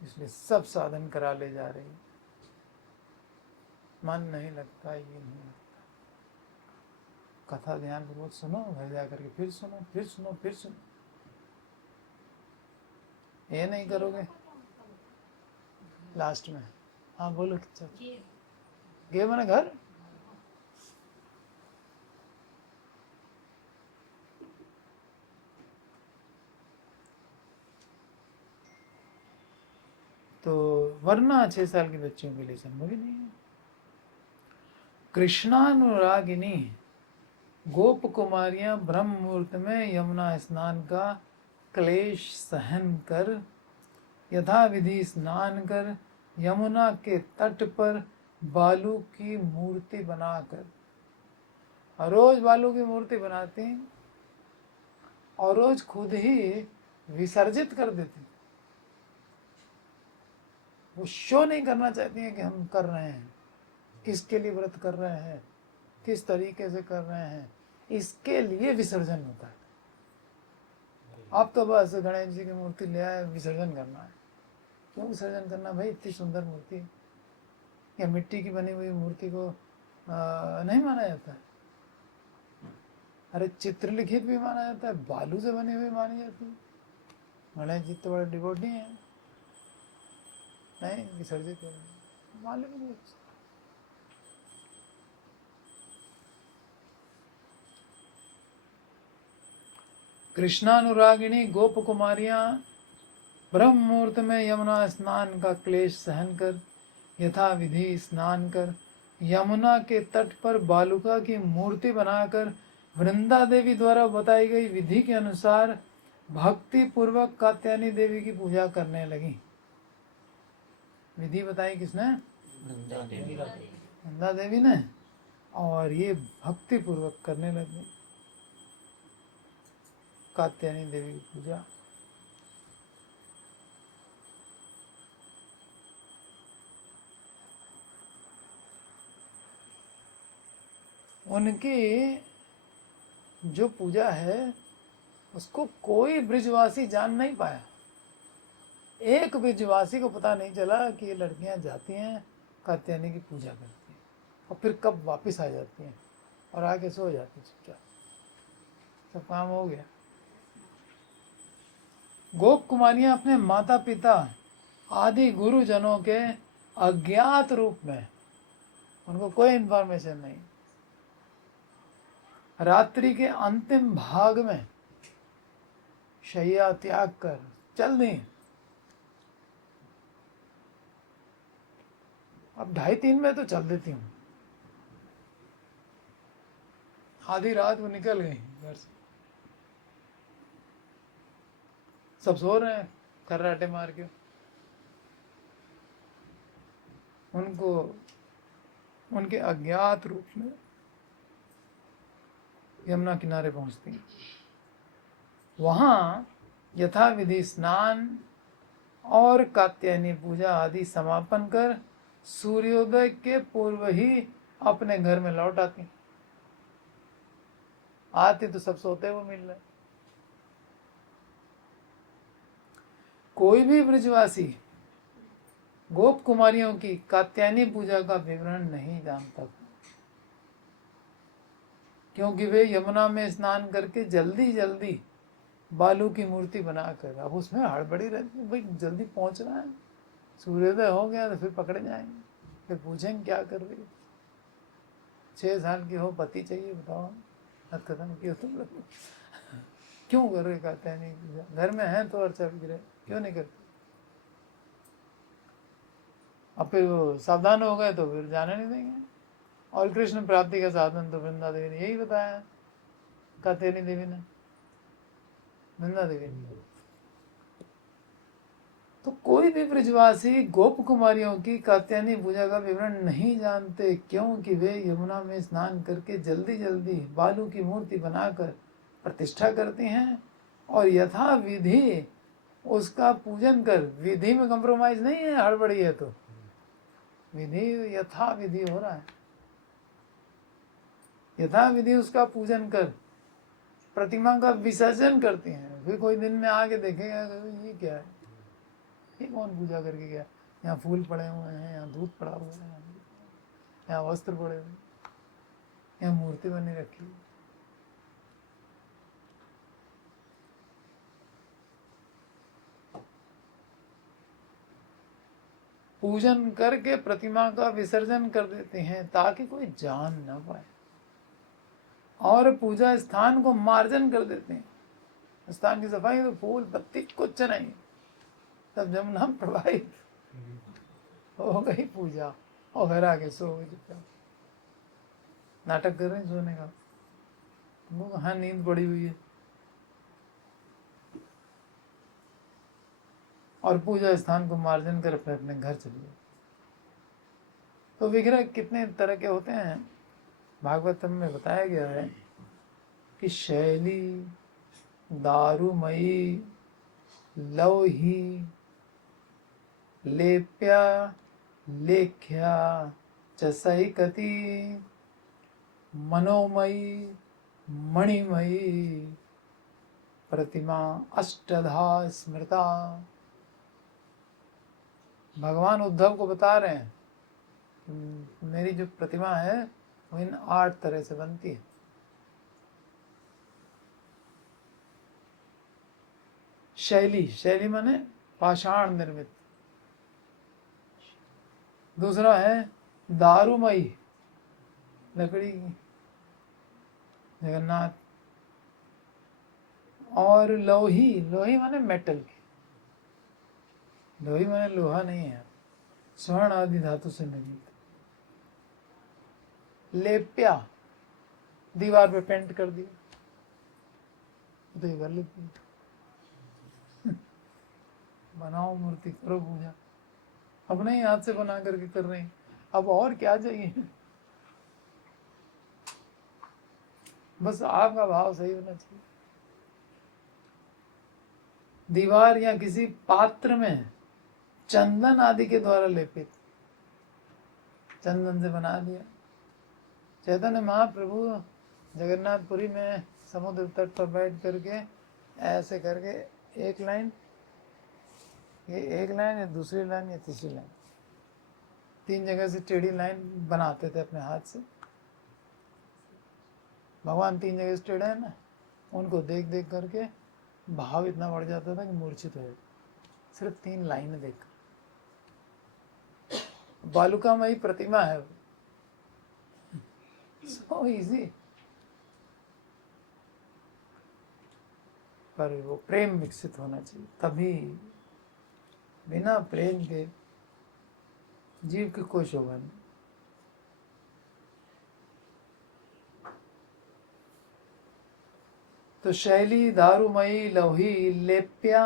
इसलिए सब साधन करा ले जा रही है। मन नहीं लगता, ये नहीं लगता। कथा ध्यान पूर्वक सुनो, घर जाकर के फिर सुनो, फिर सुनो, फिर सुनो। ये नहीं करोगे लास्ट में, हाँ बोलो, गे मैंने घर, तो वरना 6 साल के बच्चों के लिए संभव ही नहीं है। कृष्णानुरागिनी गोप कुमारियां ब्रह्म मुहूर्त में यमुना स्नान का क्लेश सहन कर, यथा विधि स्नान कर, यमुना के तट पर बालू की मूर्ति बनाकर। रोज बालू की मूर्ति बनाते हैं और रोज खुद ही विसर्जित कर देते हैं। वो शो नहीं करना चाहती हैं कि हम कर रहे हैं, किसके लिए व्रत कर रहे हैं, किस तरीके से कर रहे हैं, इसके लिए विसर्जन होता है। आप तो बस गणेश जी की मूर्ति ले आए, विसर्जन करना है। क्यों विसर्जन करना भाई, इतनी सुंदर मूर्ति है। या मिट्टी की बनी हुई मूर्ति को नहीं माना जाता है? अरे चित्रलिखित भी माना जाता है, बालू से बनी हुई मानी जाती है। गणेश जी तो बड़े डिवोटी हैं, नहीं विसर्जित कर मालूम नहीं। कृष्णानुरागिणी गोप कुमारियां ब्रह्म मुहूर्त में यमुना स्नान का क्लेश सहन कर, यथा विधि स्नान कर, यमुना के तट पर बालुका की मूर्ति बनाकर वृंदा देवी द्वारा बताई गई विधि के अनुसार भक्ति पूर्वक कात्यायनी देवी की पूजा करने लगी। विधि बताई किसने? वृंदा देवी ने। और ये भक्ति पूर्वक करने लगी कात्यायनी देवी की पूजा। उनकी जो पूजा है उसको कोई ब्रिजवासी जान नहीं पाया। एक ब्रिजवासी को पता नहीं चला कि ये लड़कियां जाती हैं कात्यायनी की पूजा करती हैं और फिर कब वापस आ जाती हैं और आके सो जाती हैं चुपचाप। सब काम हो गया। गोप कुमारियां अपने माता पिता आदि गुरुजनों के अज्ञात रूप में, उनको कोई इन्फॉर्मेशन नहीं, रात्रि के अंतिम भाग में शैया त्याग कर चल दी। अब 2:30-3 में तो चल देती हूँ। आधी रात को निकल गई घर से, सब सो रहे हैं खर्राटे मार के। उनको उनके अज्ञात रूप में यमुना किनारे पहुंचती। वहां यथाविधि स्नान और कात्यायनी पूजा आदि समापन कर सूर्योदय के पूर्व ही अपने घर में लौट आती। आती तो सब सोते हुए मिल रहे। कोई भी ब्रजवासी गोप कुमारियों की कात्यायनी पूजा का विवरण नहीं जानता, क्योंकि वे यमुना में स्नान करके जल्दी जल्दी बालू की मूर्ति बनाकर, अब उसमें हड़बड़ी रहती है, भाई जल्दी पहुंचना है, सूर्योदय हो गया तो फिर पकड़े जाएंगे, फिर पूछेंगे क्या कर रही है। 6 साल की हो, पति चाहिए, बताओ हद खत्म क्यों तुम लोग क्यों कर रहे कात्यायनी पूजा? घर में है तो अर्चा विग्रह क्यों नहीं करते? अब फिर वो सावधान हो गए तो फिर जाने नहीं देंगे। और कृष्ण प्राप्ति का साधन तो वृंदा देवी ने यही बताया, कात्यायनी देवी ने, वृंदा देवी ने। तो कोई भी ब्रजवासी गोप कुमारियों की कात्यायनी पूजा का विवरण नहीं जानते, क्योंकि वे यमुना में स्नान करके जल्दी जल्दी बालू की मूर्ति बनाकर प्रतिष्ठा करती हैं और यथा विधि उसका पूजन कर, विधि में कंप्रोमाइज नहीं है, हड़बड़ी है तो विधि यथा विधि हो रहा है, यथा विधि उसका पूजन कर प्रतिमा का विसर्जन करती हैं। फिर कोई दिन में आके देखेगा ये क्या है, ये कौन पूजा करके गया? यहाँ फूल पड़े हुए हैं, यहाँ दूध पड़ा हुआ है, यहाँ वस्त्र पड़े हुए, यहाँ मूर्ति बनी रखी। पूजन करके प्रतिमा का विसर्जन कर देते हैं ताकि कोई जान न पाए, और पूजा स्थान को मार्जन कर देते हैं। स्थान की सफाई तो फूल पत्ती कुछ नहीं, तब जमुना प्रवाहित हो गई पूजा और घर आके सो गए चुपचाप। नाटक कर रहे हैं सोने का, तुमको कहाँ नींद पड़ी हुई है? और पूजा स्थान को मार्जन कर अपने अपने घर चले जाते। तो विग्रह कितने तरह के होते हैं भागवतम में बताया गया है कि शैली, दारुमयी, लौही, लेप्या, लेख्या, चसैकति, मनोमयी, मणिमयी, प्रतिमा अष्टधा स्मृता। भगवान उद्धव को बता रहे हैं मेरी जो प्रतिमा है वो इन 8 तरह से बनती है। शैली, शैली माने पाषाण निर्मित। दूसरा है दारुमयी, लकड़ी की, जगन्नाथ। और लोही, लोही माने मेटल की, लोही माने लोहा नहीं है, स्वर्ण आदि धातु से निर्मित। लेप्या, दीवार पे पेंट कर दिया तो ये कर लेती बनाओ मूर्ति, करो पूजा, अपने ही हाथ से बना करके कर रहे हैं, अब और क्या चाहिए। बस आपका भाव सही होना चाहिए। दीवार या किसी पात्र में चंदन आदि के द्वारा लेपित, चंदन से बना दिया। चैतन्य महाप्रभु जगन्नाथपुरी में समुद्र तट पर बैठ करके ऐसे करके एक लाइन, ये एक लाइन, या दूसरी लाइन, या तीसरी लाइन, 3 जगह से टेढ़ी लाइन बनाते थे अपने हाथ से। भगवान 3 जगह से टेढ़े है ना, उनको देख देख करके भाव इतना बढ़ जाता था कि मूर्छित हो जाता, सिर्फ 3 लाइनें देखकर। बालुकामयी प्रतिमा है, सो इजी। पर वो प्रेम विकसित होना चाहिए, तभी बिना प्रेम के जीव की कोई शोभा नहीं। तो शैली, दारुमयी, लौही, लेप्या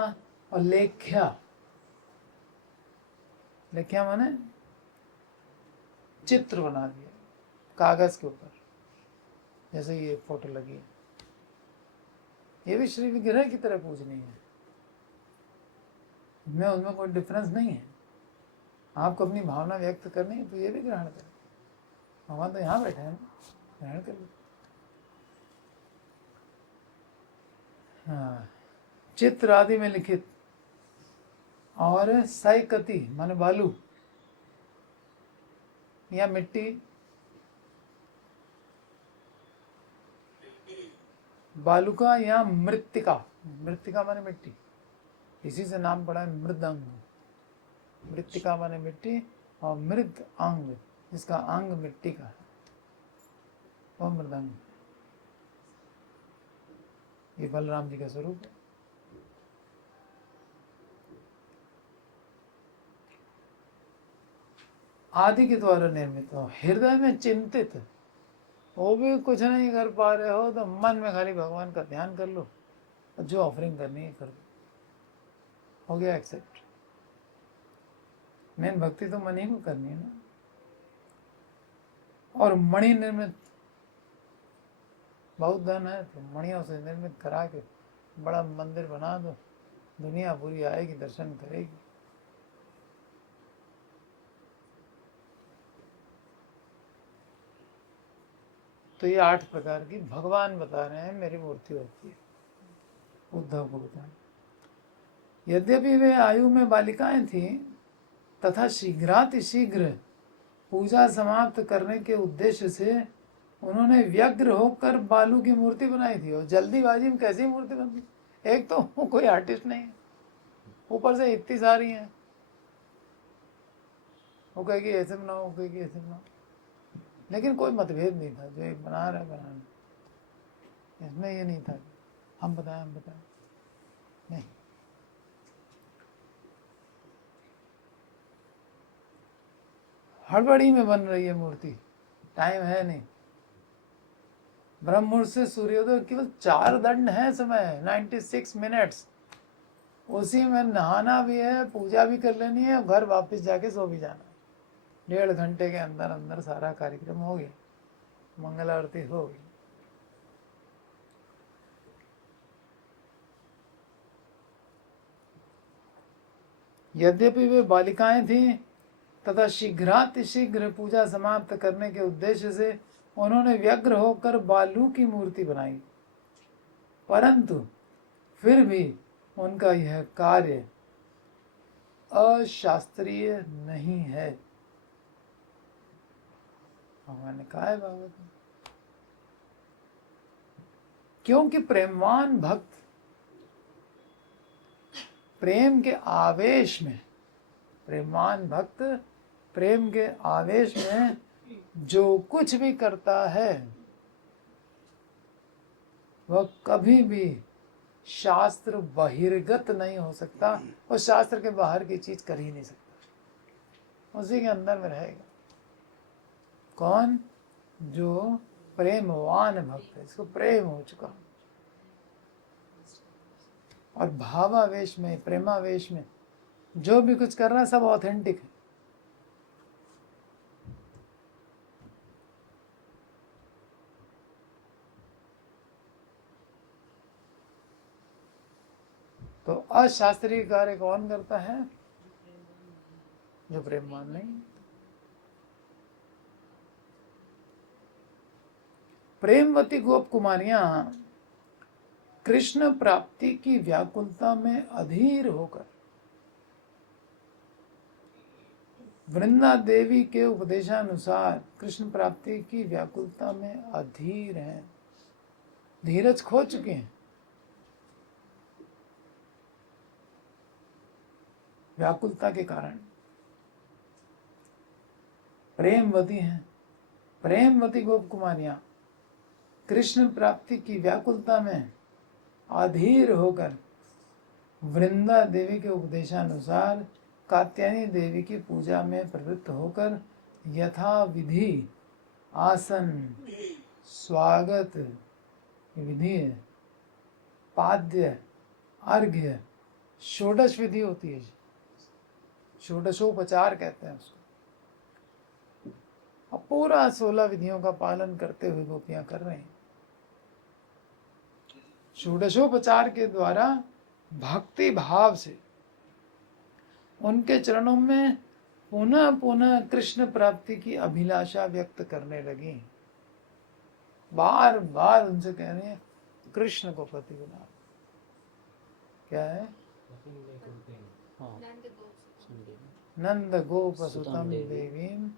और लेख्या। लेख्या माने चित्र बना दिया कागज के ऊपर, जैसे ये फोटो लगी है, ये भी श्री विग्रह की तरह पूजनीय है। इनमें उनमें कोई डिफरेंस नहीं है। आपको अपनी भावना व्यक्त करनी है तो ये भी ग्रहण करें। भगवान तो यहाँ बैठे हैं, ग्रहण कर लो। हाँ, चित्र आदि में लिखित। और सैकति माने बालू या मिट्टी, बालुका या मृत्तिका। मृत्तिका माने मिट्टी, इसी से नाम पड़ा है मृदंग। मृत्तिका माने मिट्टी, और मृद अंग, जिसका अंग मिट्टी का है, वो मृदंग। ये बलराम जी का स्वरूप है। आदि के द्वारा निर्मित हो। हृदय में चिंतित, वो भी कुछ नहीं कर पा रहे हो तो मन में खाली भगवान का ध्यान कर लो, और जो ऑफरिंग करनी है कर दो, हो गया एक्सेप्ट। मेन भक्ति तो मन ही को करनी है ना। और मणि निर्मित, बहुत धन है तो मणियों से निर्मित करा के बड़ा मंदिर बना दो, दुनिया पूरी आएगी, दर्शन करेगी। तो ये 8 प्रकार की भगवान बता रहे हैं मेरी मूर्ति होती है, उद्धव को बताएं। यद्यपि वे आयु में बालिकाएं थीं तथा शीघ्रातिशीघ्र पूजा समाप्त करने के उद्देश्य से उन्होंने व्यग्र होकर बालू की मूर्ति बनाई थी। और जल्दीबाजी में कैसी मूर्ति बनती, एक तो वो कोई आर्टिस्ट नहीं है, ऊपर से इतनी सारी हैं। वो कहेगी ऐसे बनाओ, वो कहेगी ऐसे बनाओ, लेकिन कोई मतभेद नहीं था। जो एक बना रहा है बनाना, इसमें ये नहीं था कि हम बताएं नहीं। हड़बड़ी में बन रही है मूर्ति, टाइम है नहीं। ब्रह्म मुहूर्त से सूर्योदय केवल 4 दंड है समय, 96 मिनट्स। उसी में नहाना भी है, पूजा भी कर लेनी है, घर वापस जाके सो भी जाना है। 1.5 घंटे के अंदर अंदर सारा कार्यक्रम हो गया, मंगल आरती हो गई। यद्यपि वे बालिकाएं थीं तथा शीघ्रातिशीघ्र पूजा समाप्त करने के उद्देश्य से उन्होंने व्यग्र होकर बालू की मूर्ति बनाई, परंतु फिर भी उनका यह कार्य अशास्त्रीय नहीं है। मैंने कहा है भागवत में, क्योंकि प्रेमवान भक्त प्रेम के आवेश में, प्रेमवान भक्त प्रेम के आवेश में जो कुछ भी करता है वह कभी भी शास्त्र बहिर्गत नहीं हो सकता, और शास्त्र के बाहर की चीज कर ही नहीं सकता, उसी के अंदर में रहेगा। कौन? जो प्रेमवान भक्त है, इसको प्रेम हो चुका, और भावावेश में, प्रेमावेश में जो भी कुछ कर रहा है सब ऑथेंटिक है। तो अशास्त्रीय कार्य कौन करता है? जो प्रेमवान नहीं। प्रेमवती गोप कुमारियां कृष्ण प्राप्ति की व्याकुलता में अधीर होकर वृंदा देवी के उपदेशानुसार कृष्ण प्राप्ति की व्याकुलता में अधीर हैं, धीरज खो चुके हैं। व्याकुलता के कारण प्रेमवती हैं, प्रेमवती गोप कुमारियां कृष्ण प्राप्ति की व्याकुलता में अधीर होकर वृंदा देवी के उपदेशानुसार कात्यायनी देवी की पूजा में प्रवृत्त होकर यथा विधि आसन, स्वागत विधि, पाद्य, अर्घ्य, षोडश विधि होती है, षोडशोपचार कहते हैं उसको। अब पूरा 16 विधियों का पालन करते हुए गोपियां कर रहे हैं। षोडशोपचार के द्वारा भक्ति भाव से उनके चरणों में पुनः पुनः कृष्ण प्राप्ति की अभिलाषा व्यक्त करने लगी। बार बार उनसे कह रहे हैं कृष्ण को पति बना। क्या है? नंद गोप सुतम देवीम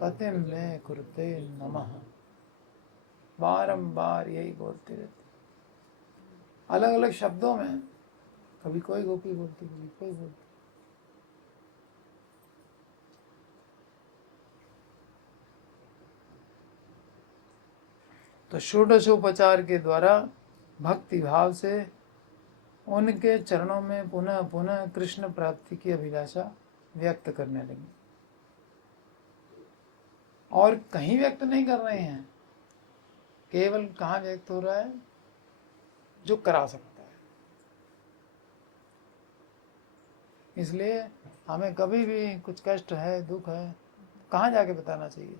पतिम में कुरुते नमः। बारंबार यही बोलते रहते, अलग अलग शब्दों में, कभी कोई गोपी बोलती, कभी कोई बोलती। तो षोडशोपचार के द्वारा भक्ति भाव से उनके चरणों में पुनः पुनः कृष्ण प्राप्ति की अभिलाषा व्यक्त करने लगी। और कहीं व्यक्त नहीं कर रहे हैं, केवल कहाँ व्यक्त हो रहा है? जो करा सकता है। इसलिए हमें कभी भी कुछ कष्ट है, दुख है, कहाँ जाके बताना चाहिए?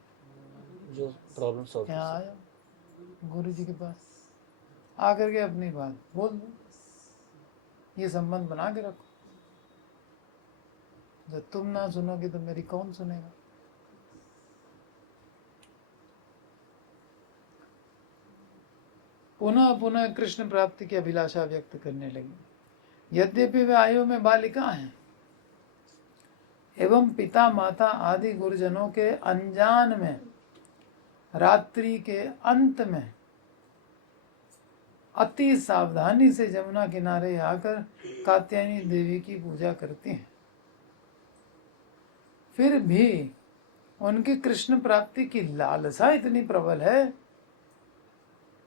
जो प्रॉब्लम सॉल्व। यहाँ आ जाओ गुरु जी के पास, आकर के अपनी बात बोल दो, ये संबंध बना के रखो। जब तुम ना सुनोगे तो मेरी कौन सुनेगा? पुनः पुनः कृष्ण प्राप्ति की अभिलाषा व्यक्त करने लगी। यद्यपि वे आयु में बालिका हैं एवं पिता माता आदि गुरुजनों के अनजान में रात्रि के अंत में अति सावधानी से जमुना किनारे आकर कात्यायनी देवी की पूजा करती हैं, फिर भी उनकी कृष्ण प्राप्ति की लालसा इतनी प्रबल है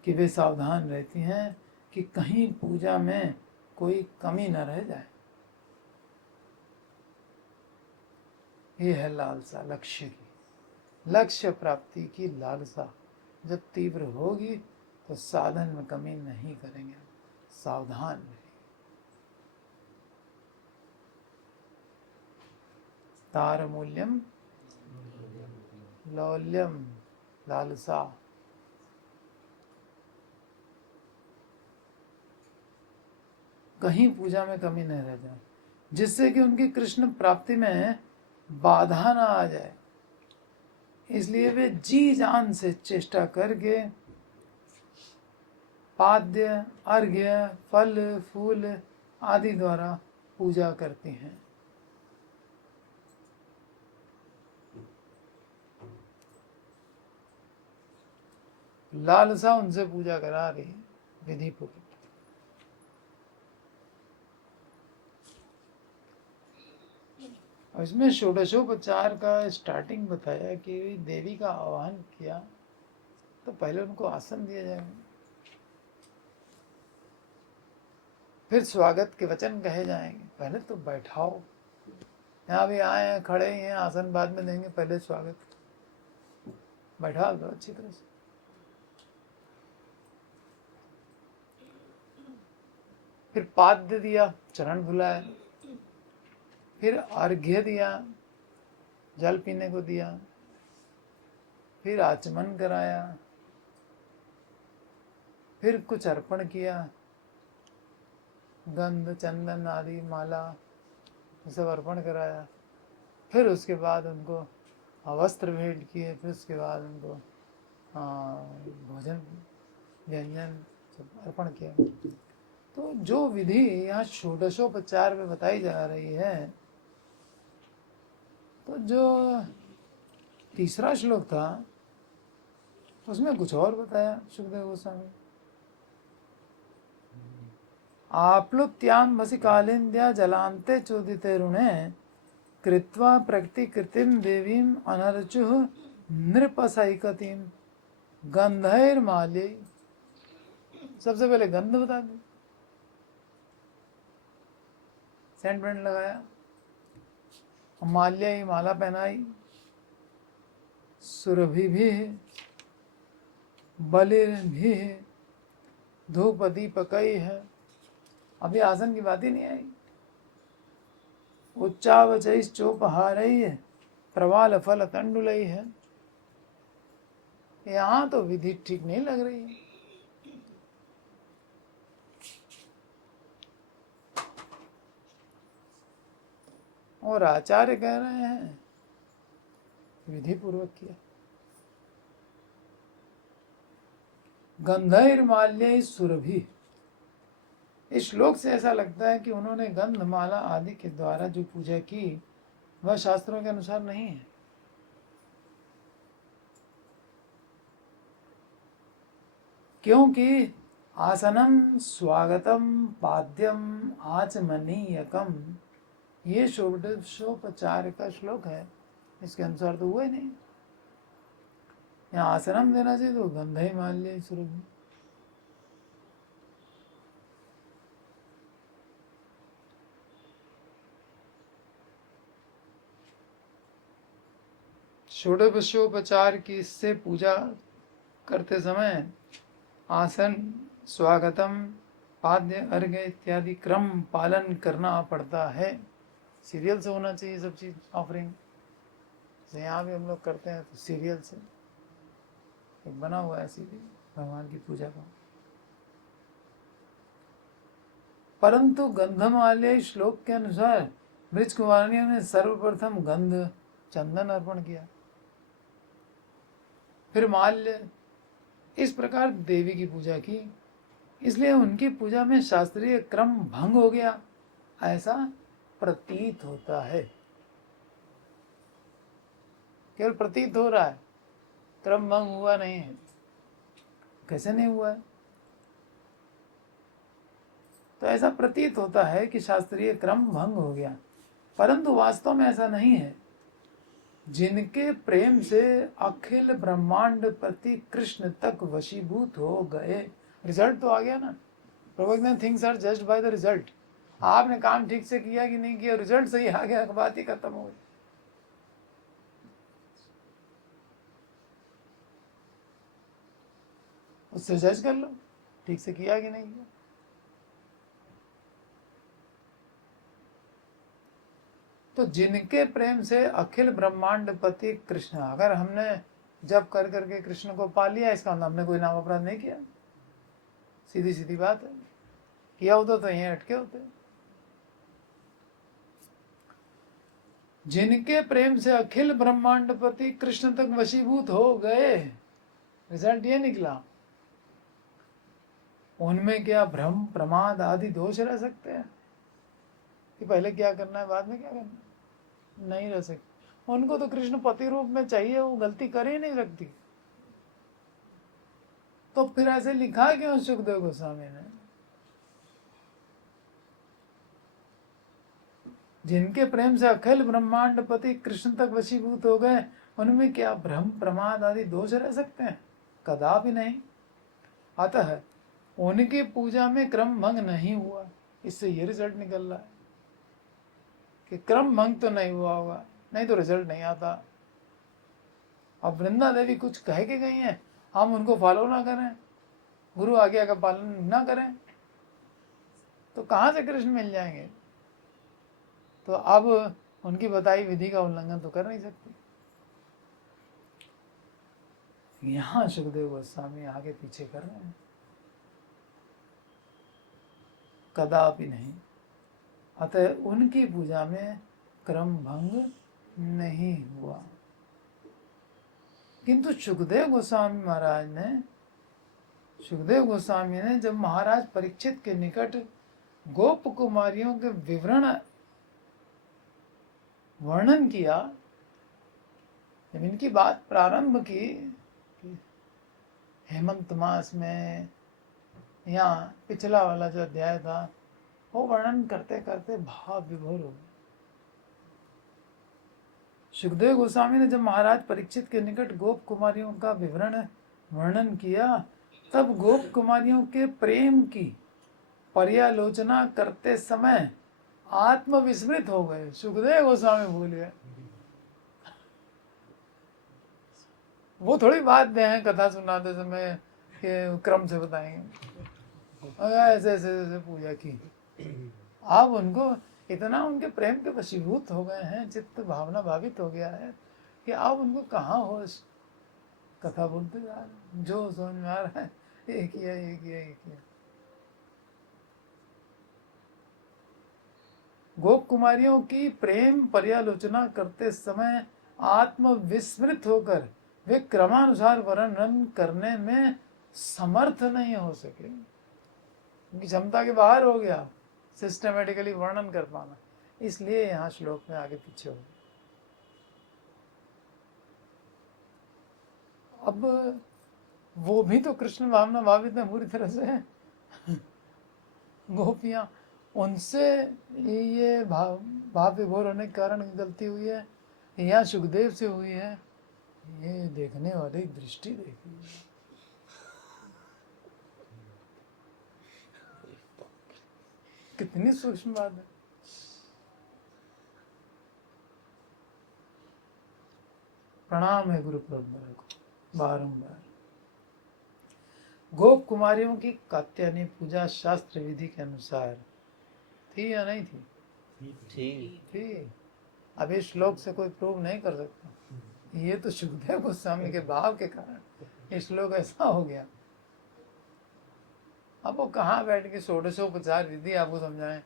कि वे सावधान रहती हैं कि कहीं पूजा में कोई कमी न रह जाए। ये है लालसा, लक्ष्य की, लक्ष्य प्राप्ति की लालसा जब तीव्र होगी तो साधन में कमी नहीं करेंगे, सावधान रहेंगे। तार मूल्यम लौल्यम, लालसा। कहीं पूजा में कमी नहीं रह जाए, जिससे कि उनकी कृष्ण प्राप्ति में बाधा ना आ जाए। इसलिए वे जी जान से चेष्टा करके पाद्य, अर्घ्य, फल फूल आदि द्वारा पूजा करती हैं। लालसा उनसे पूजा करा रही है विधि पूर्वक। और इसमें षोडशोपचार का स्टार्टिंग बताया कि देवी का आह्वान किया तो पहले उनको आसन दिया जाएगा, फिर स्वागत के वचन कहे जाएंगे। पहले तो बैठाओ, यहाँ भी आए हैं, खड़े ही हैं, आसन बाद में देंगे, पहले स्वागत बैठा दो अच्छी तरह से। फिर पाद्य दिया, चरण धुलाए, फिर अर्घ्य दिया, जल पीने को दिया, फिर आचमन कराया, फिर कुछ अर्पण किया, गंध चंदन आदि माला सब अर्पण कराया। फिर उसके बाद उनको वस्त्र भेंट किए, फिर उसके बाद उनको भोजन व्यंजन सब अर्पण किया। तो जो विधि यहाँ षोडशोपचार में बताई जा रही है, तो जो तीसरा श्लोक था उसमें कुछ और बताया सुखदेव गोस्वामी। आप्लुत्याम भसी कालिंद्या जलांते चोदिते ऋणे कृत्वा प्रकृतिकृतिम देवीम अनर्चुः नृपसैकतिम गंधैर्माल्यै। सबसे पहले गंध बता दी, सेंट वेंट लगाया, माल्या माला पहनाई, सुरभि भी है, बलिर भी है, धूप दीपकई है। अभी आसन की बात ही नहीं आई। उच्चावचैस चोपहारई है, प्रवाल फल तंडुलई है। यहाँ तो विधि ठीक नहीं लग रही है। और आचार्य कह रहे हैं विधि पूर्वक किया। गंधैर्माल्यै सुरभि, इस श्लोक से ऐसा लगता है कि उन्होंने गंधमाला आदि के द्वारा जो पूजा की वह शास्त्रों के अनुसार नहीं है। क्योंकि आसनम स्वागतम पाद्यम आचमनीयकम, ये षोडशोपचार का श्लोक है, इसके अनुसार तो हुआ ही नहीं। यहाँ आसनम देना चाहिए तो गंधैर्माल्यै सुरभि। षोडशोपचार की से पूजा करते समय आसन, स्वागतम, पाद्य, अर्घ्य इत्यादि क्रम पालन करना पड़ता है। सीरियल से होना चाहिए सब चीज ऑफरिंग। यहाँ भी हम लोग करते हैं तो सीरियल से एक बना हुआ है सीरियल भगवान की पूजा का। परंतु गंधमाल्य श्लोक के अनुसार ब्रज कुमारियों ने सर्वप्रथम गंध चंदन अर्पण किया, फिर माल्य, इस प्रकार देवी की पूजा की। इसलिए उनकी पूजा में शास्त्रीय क्रम भंग हो गया, ऐसा प्रतीत होता है। केवल प्रतीत हो रहा है, क्रम भंग हुआ नहीं है। कैसे नहीं हुआ है? तो ऐसा प्रतीत होता है कि शास्त्रीय क्रम भंग हो गया, परंतु वास्तव में ऐसा नहीं है। जिनके प्रेम से अखिल ब्रह्मांड प्रति कृष्ण तक वशीभूत हो गए, रिजल्ट तो आ गया ना। प्रभु, things are judged by the result. आपने काम ठीक से किया कि नहीं किया, रिजल्ट सही आ गया, बात ही खत्म हो गई। उससे जज कर लो ठीक से किया कि नहीं किया। तो जिनके प्रेम से अखिल ब्रह्मांड पति कृष्ण, अगर हमने जब कर करके कृष्ण को पा लिया, इसका मतलब हमने कोई नाम अपराध नहीं किया। सीधी सीधी बात है, किया होता तो यहीं अटके होते। जिनके प्रेम से अखिल ब्रह्मांड पति कृष्ण तक वशीभूत हो गए, रिजल्ट ये निकला, उनमें क्या भ्रम प्रमाद आदि दोष रह सकते हैं कि पहले क्या करना है बाद में क्या करना है? नहीं रह सकते। उनको तो कृष्ण पति रूप में चाहिए, वो गलती कर ही नहीं सकती। तो फिर ऐसे लिखा क्यों सुखदेव गोस्वामी ने? जिनके प्रेम से अखिल ब्रह्मांड पति कृष्ण तक वशीभूत हो गए, उनमें क्या भ्रम प्रमाद आदि दोष रह सकते हैं? कदापि नहीं। अतः उनकी पूजा में क्रम भंग नहीं हुआ। इससे ये रिजल्ट निकल रहा है कि क्रम भंग तो नहीं हुआ होगा, नहीं तो रिजल्ट नहीं आता। अब वृंदा देवी कुछ कह के गई हैं, हम उनको फॉलो ना करें, गुरु आज्ञा का पालन ना करें, तो कहाँ से कृष्ण मिल जाएंगे? तो अब उनकी बताई विधि का उल्लंघन तो कर नहीं सकती। यहाँ सुखदेव गोस्वामी आगे पीछे कर रहे हैं, कदापि नहीं। अतः उनकी पूजा में क्रम भंग नहीं हुआ। किंतु सुखदेव गोस्वामी ने जब महाराज परीक्षित के निकट गोप कुमारियों के विवरण वर्णन किया, जब इनकी बात प्रारंभ की, हेमंत मास में, यहाँ पिछला वाला जो अध्याय था, वो वर्णन करते करते भाव विभोर हो गए। सुखदेव गोस्वामी ने जब महाराज परीक्षित के निकट गोप कुमारियों का वर्णन किया, तब गोप कुमारियों के प्रेम की पर्यालोचना करते समय आत्मविस्मृत हो गए। सुखदेव गोस्वामी भूल गए। वो थोड़ी बात दे हैं कथा सुनाते समय के क्रम से बताएंगे, ऐसे ऐसे ऐसे पूजा की। अब उनको इतना उनके प्रेम के वशीभूत हो गए हैं, चित्त भावना भावित हो गया है कि अब उनको कहाँ होश, कथा बोलते जा रहे हैं, जो समझ में आ रहा है ये किया ये किया ये किया। गोप कुमारियों की प्रेम पर्यालोचना करते समय आत्मविस्मृत होकर वे क्रमानुसार वर्णन करने में समर्थ नहीं हो सके। उनकी क्षमता के बाहर हो गया सिस्टमेटिकली वर्णन कर पाना, इसलिए यहाँ श्लोक में आगे पीछे हो गया। अब वो भी तो कृष्ण भावना भावित है पूरी तरह से, गोपियाँ, उनसे ये भाव विभोर होने के कारण गलती हुई है या सुखदेव से हुई है, ये देखने वाली दृष्टि देखी। कितनी सूक्ष्म बात है। प्रणाम है गुरु परंपरा को बारंबार। गोप कुमारियों की कात्यायनी पूजा शास्त्र विधि के अनुसार थी या नहीं थी? थी। अब इस श्लोक से कोई प्रूव नहीं कर सकता, ये तो सुखदेव गोस्वामी के भाव के कारण ये श्लोक ऐसा हो गया। अब वो कहाँ बैठ के षोडशोपचार विधि आपको समझाएं,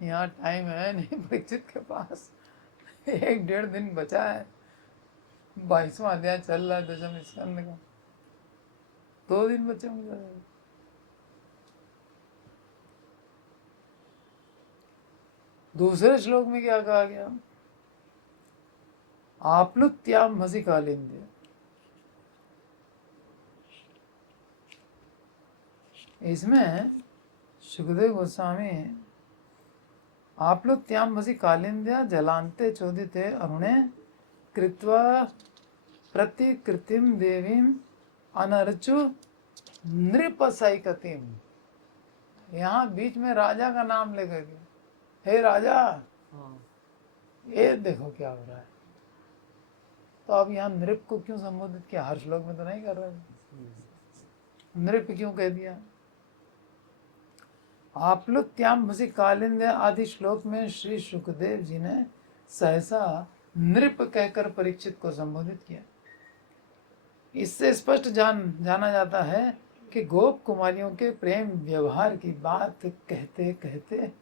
यहाँ टाइम है नहीं परीक्षित के पास, 1-1.5 दिन बचा है, 22वां अध्याय चल रहा है दशम स्कंद का, 2 दिन बचे होंगे। दूसरे श्लोक में क्या कहा गया? आप्लुत्याम मसी कालिंद्य। इसमें सुखदेव गोस्वामी आप्लुत्याम मसी कालिंद्य जलांते चोदिते अरुणे कृत्वा प्रतिकृतिम देवीम अनर्चु नृपसैकतिम। यहाँ बीच में राजा का नाम लेकर के, हे राजा, ये देखो क्या हो रहा है। तो अब यहाँ नृप को क्यों संबोधित किया? हर श्लोक में तो नहीं कर रहे, नृप क्यों कह दिया? आप्लुत्याम भसी कालिंद आदि श्लोक में श्री सुखदेव जी ने सहसा नृप कहकर परीक्षित को संबोधित किया। इससे स्पष्ट जाना जाता है कि गोप कुमारियों के प्रेम व्यवहार की बात कहते कहते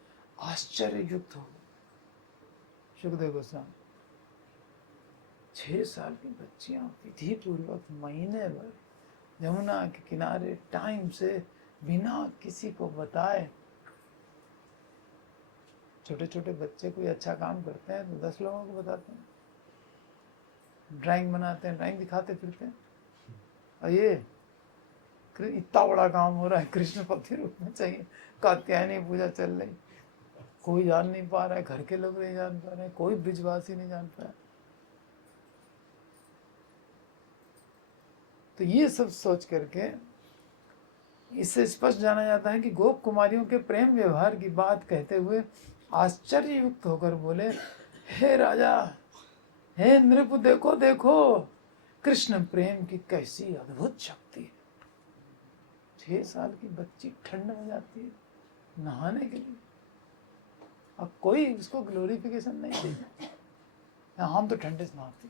आश्चर्य युक्त हो गए। सुखदेव गोस्वामी 6 साल की बच्चियां विधि पूर्वक महीने भर यमुना के किनारे टाइम से बिना किसी को बताए, छोटे छोटे बच्चे कोई अच्छा काम करते हैं तो 10 लोगों को बताते हैं, ड्राइंग बनाते हैं, ड्राइंग दिखाते फिरते हैं, और ये इतना बड़ा काम हो रहा है, कृष्ण पति रूप में चाहिए, कात्यायनी पूजा चल रही, कोई जान नहीं पा रहा है, घर के लोग नहीं जान पा रहे हैं, कोई ब्रिजवासी नहीं जान पाया। तो ये सब सोच करके इससे स्पष्ट जाना जाता है कि गोप कुमारियों के प्रेम व्यवहार की बात कहते हुए आश्चर्य युक्त होकर बोले, हे राजा, हे नृप, देखो देखो कृष्ण प्रेम की कैसी अद्भुत शक्ति है। 6 साल की बच्ची ठंड में जाती है नहाने के लिए, अब कोई उसको ग्लोरिफिकेशन नहीं देता। हम तो ठंडे से नहाते,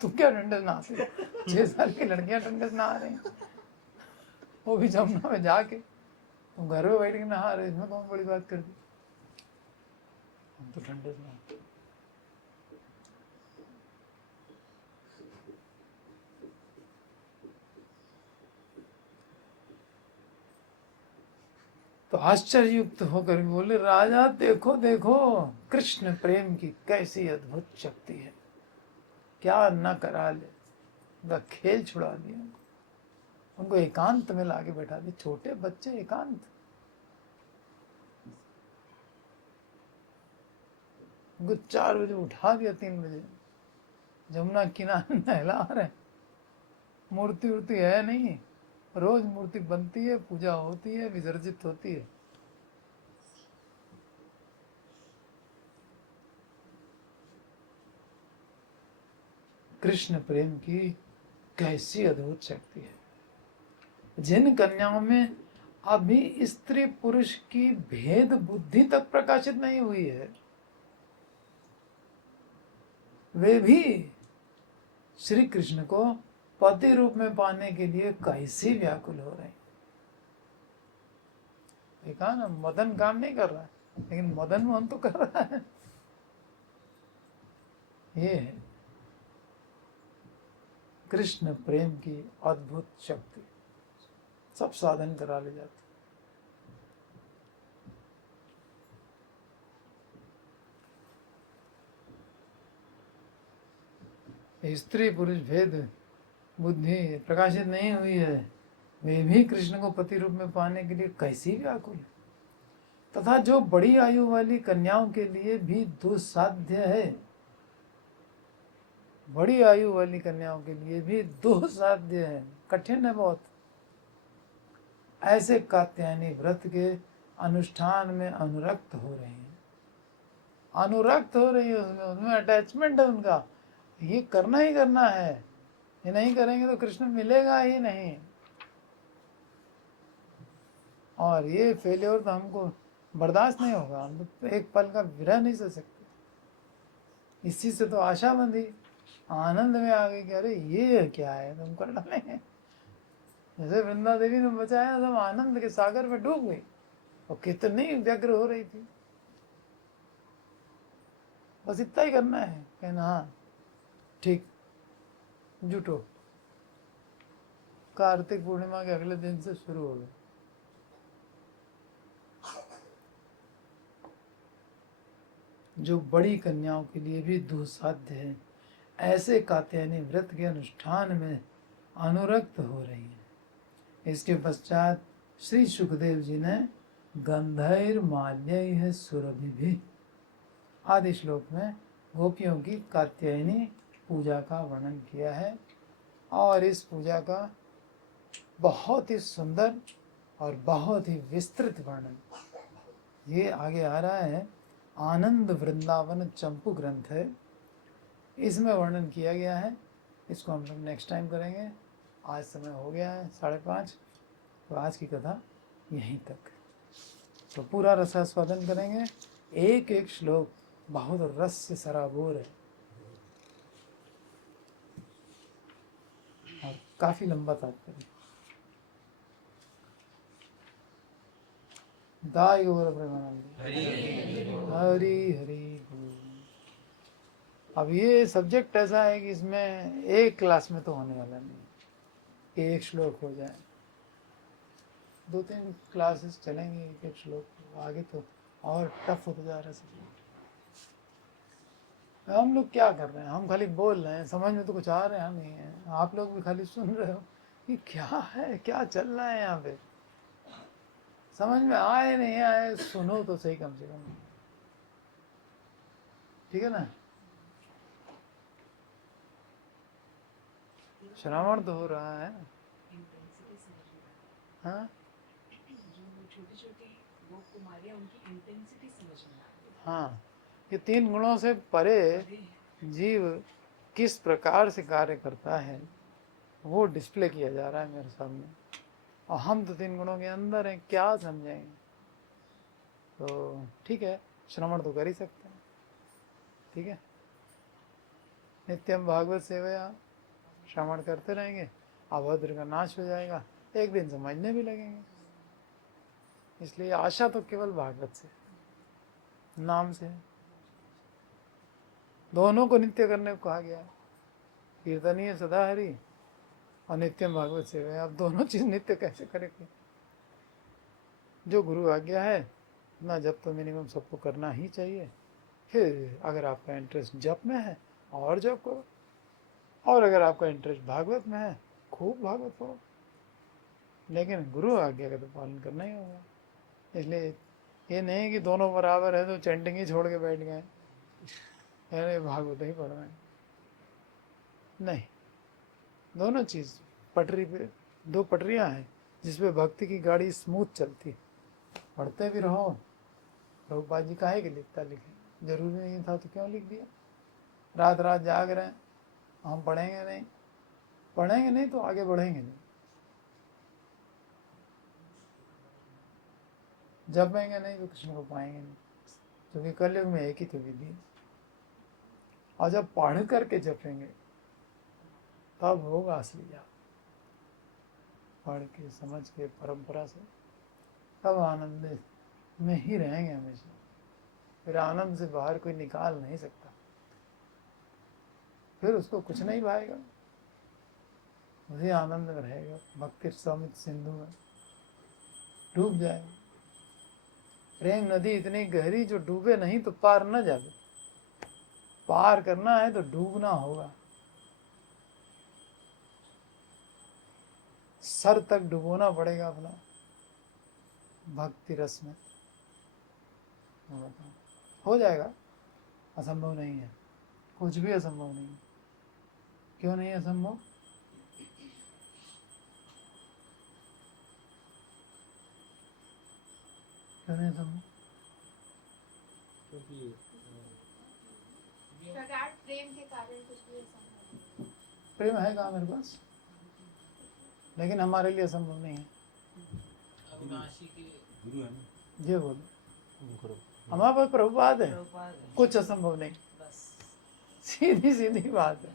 तुम क्या ठंडे से नहाते? 6 साल की लड़कियां ठंडे से नहा रही हैं, वो भी जमुना में जाके, तुम घर में बैठ के नहा रहे, इसमें कौन बड़ी बात कर दी? हम तो ठंडे से नहाते। तो आश्चर्ययुक्त होकर बोले, राजा देखो देखो कृष्ण प्रेम की कैसी अद्भुत शक्ति है, क्या न करा ले, उनका खेल छुड़ा दिया, उनको एकांत में लाके बैठा दिया। छोटे बच्चे एकांत, उनको 4 बजे उठा दिया, 3 बजे जमुना किनारे नहला रहे, मूर्ति उर्ति है नहीं, रोज मूर्ति बनती है, पूजा होती है, विसर्जित होती है। कृष्ण प्रेम की कैसी अद्भुत शक्ति है। जिन कन्याओं में अभी स्त्री पुरुष की भेद बुद्धि तक प्रकाशित नहीं हुई है, वे भी श्री कृष्ण को पति रूप में पाने के लिए कैसे व्याकुल हो रहे हैं। देखा ना, मदन काम नहीं कर रहा है, लेकिन मदन मोहन तो कर रहा है। ये है कृष्ण प्रेम की अद्भुत शक्ति, सब साधन करा ले जाते। स्त्री पुरुष भेद बुद्धि प्रकाशित नहीं हुई है, वे भी कृष्ण को पति रूप में पाने के लिए कैसी व्याकुल है। तथा जो बड़ी आयु वाली कन्याओं के लिए भी दुस्साध्य है, बड़ी आयु वाली कन्याओं के लिए भी दुस्साध्य है, कठिन है बहुत, ऐसे कात्यायनी व्रत के अनुष्ठान में अनुरक्त हो रही हैं, अनुरक्त हो रही है, उसमें अटैचमेंट है उनका, ये करना ही करना है, ये नहीं करेंगे तो कृष्ण मिलेगा ही नहीं, और ये फेलियर तो हमको बर्दाश्त नहीं होगा, हम तो एक पल का विरह नहीं सह सकते। इसी से तो आशा बंधी, आनंद में आ गई कि अरे ये क्या है, तुम कर डालेंगे। जैसे वृंदा देवी ने बचाया, सब आनंद के सागर में डूब गई, और कितनी व्यग्र हो रही थी। बस इतना ही करना है, कहना हाँ ठीक, जुटो। कार्तिक पूर्णिमा के अगले दिन से शुरू हो गए। जो बड़ी कन्याओं के लिए भी दुस्साध्य है, ऐसे कात्यायनी व्रत के अनुष्ठान में अनुरक्त हो रही हैं। इसके पश्चात श्री सुखदेव जी ने गंधैर्माल्यैः सुरभिभिः आदि श्लोक में गोपियों की कात्यायनी पूजा का वर्णन किया है, और इस पूजा का बहुत ही सुंदर और बहुत ही विस्तृत वर्णन ये आगे आ रहा है। आनंद वृंदावन चंपू ग्रंथ है, इसमें वर्णन किया गया है। इसको हम लोग नेक्स्ट टाइम करेंगे। आज समय हो गया है 5:30, तो आज की कथा यहीं तक। तो पूरा रसास्वादन करेंगे। एक एक श्लोक बहुत रस से सराबोर है और काफी लंबा तात्पर्य। दाई और प्रेमानंद हरी हरी बोल। अब ये सब्जेक्ट ऐसा है कि इसमें एक क्लास में तो होने वाला नहीं कि एक श्लोक हो जाए, 2-3 क्लासेस चलेंगे एक एक श्लोक, आगे तो और टफ होता जा रहा है सब। हम लोग क्या कर रहे हैं, हम खाली बोल रहे हैं, समझ में तो कुछ आ रहा नहीं है। आप लोग भी खाली सुन रहे हो कि क्या है, क्या चल रहा है यहाँ पे। समझ में आए नहीं आए, सुनो तो सही कम से कम, ठीक है ना। श्रवण तो हो रहा है। हाँ हाँ, ये 3 गुणों से परे जीव किस प्रकार से कार्य करता है वो डिस्प्ले किया जा रहा है मेरे सामने, और हम तो 3 गुणों के अंदर हैं, क्या समझेंगे। तो ठीक है, श्रवण तो कर ही सकते हैं, ठीक है। नित्यम भागवत सेवया, श्रवण करते रहेंगे, अभद्र का नाश हो जाएगा, एक दिन समझने भी लगेंगे। इसलिए आशा तो केवल भागवत से, नाम से। दोनों को नित्य करने को कहा गया है, कीर्तनीय सदा हरि और नित्यम भागवत सेवा। अब दोनों चीज नित्य कैसे करेंगे। जो गुरु आज्ञा है ना, जब तो मिनिमम सबको करना ही चाहिए। फिर अगर आपका इंटरेस्ट जप में है और जप करो, और अगर आपका इंटरेस्ट भागवत में है खूब भागवत पढ़ो, लेकिन गुरु आज्ञा का तो पालन करना ही होगा। इसलिए ये नहीं कि दोनों बराबर है तो चैंटिंग ही छोड़ के बैठ गए, अरे भागवत ही पढ़ रहे हैं, नहीं। दोनों चीज़ पटरी पे, 2 पटरियां हैं जिसपे भक्ति की गाड़ी स्मूथ चलती। पढ़ते भी रहो। प्रभुपाद जी काहे के लिखता लिखे, जरूरी नहीं था तो क्यों लिख दिया। रात रात जाग रहे हैं, हम पढ़ेंगे नहीं, पढ़ेंगे नहीं तो आगे बढ़ेंगे नहीं, जपेंगे नहीं तो कृष्ण को पाएंगे नहीं, क्योंकि कलयुग में एक ही तो विधि है। और जब पढ़ करके जपेंगे तब होगा असली जाप, पढ़ के समझ के परंपरा से, तब आनंद में ही रहेंगे हमेशा। फिर आनंद से बाहर कोई निकाल नहीं सकता, फिर उसको कुछ नहीं भाएगा, उसी आनंद में रहेगा। भक्ति समुद्र सिंधु में डूब जाएगा। प्रेम नदी इतनी गहरी जो डूबे नहीं तो पार न जाए। पार करना है तो डूबना होगा, सर तक डुबोना पड़ेगा अपना भक्ति रस में। हो जाएगा, असंभव नहीं है, कुछ भी असंभव नहीं है। क्यों नहीं असंभव? क्यों नहीं असंभव? क्योंकि प्रेम के कारण कुछ भी असंभव। प्रेम है कहाँ मेरे पास, लेकिन हमारे लिए असंभव नहीं है। गुरु है ना, ये बोलो, हमारे पास प्रभुपाद है, कुछ असंभव नहीं, सीधी सीधी बात है।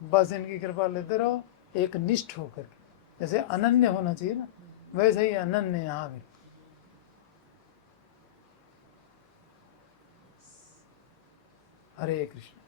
बस इनकी कृपा लेते रहो, एक निष्ठ होकर। जैसे अनन्य होना चाहिए ना, वैसे ही अनन्य यहाँ भी। हरे कृष्ण।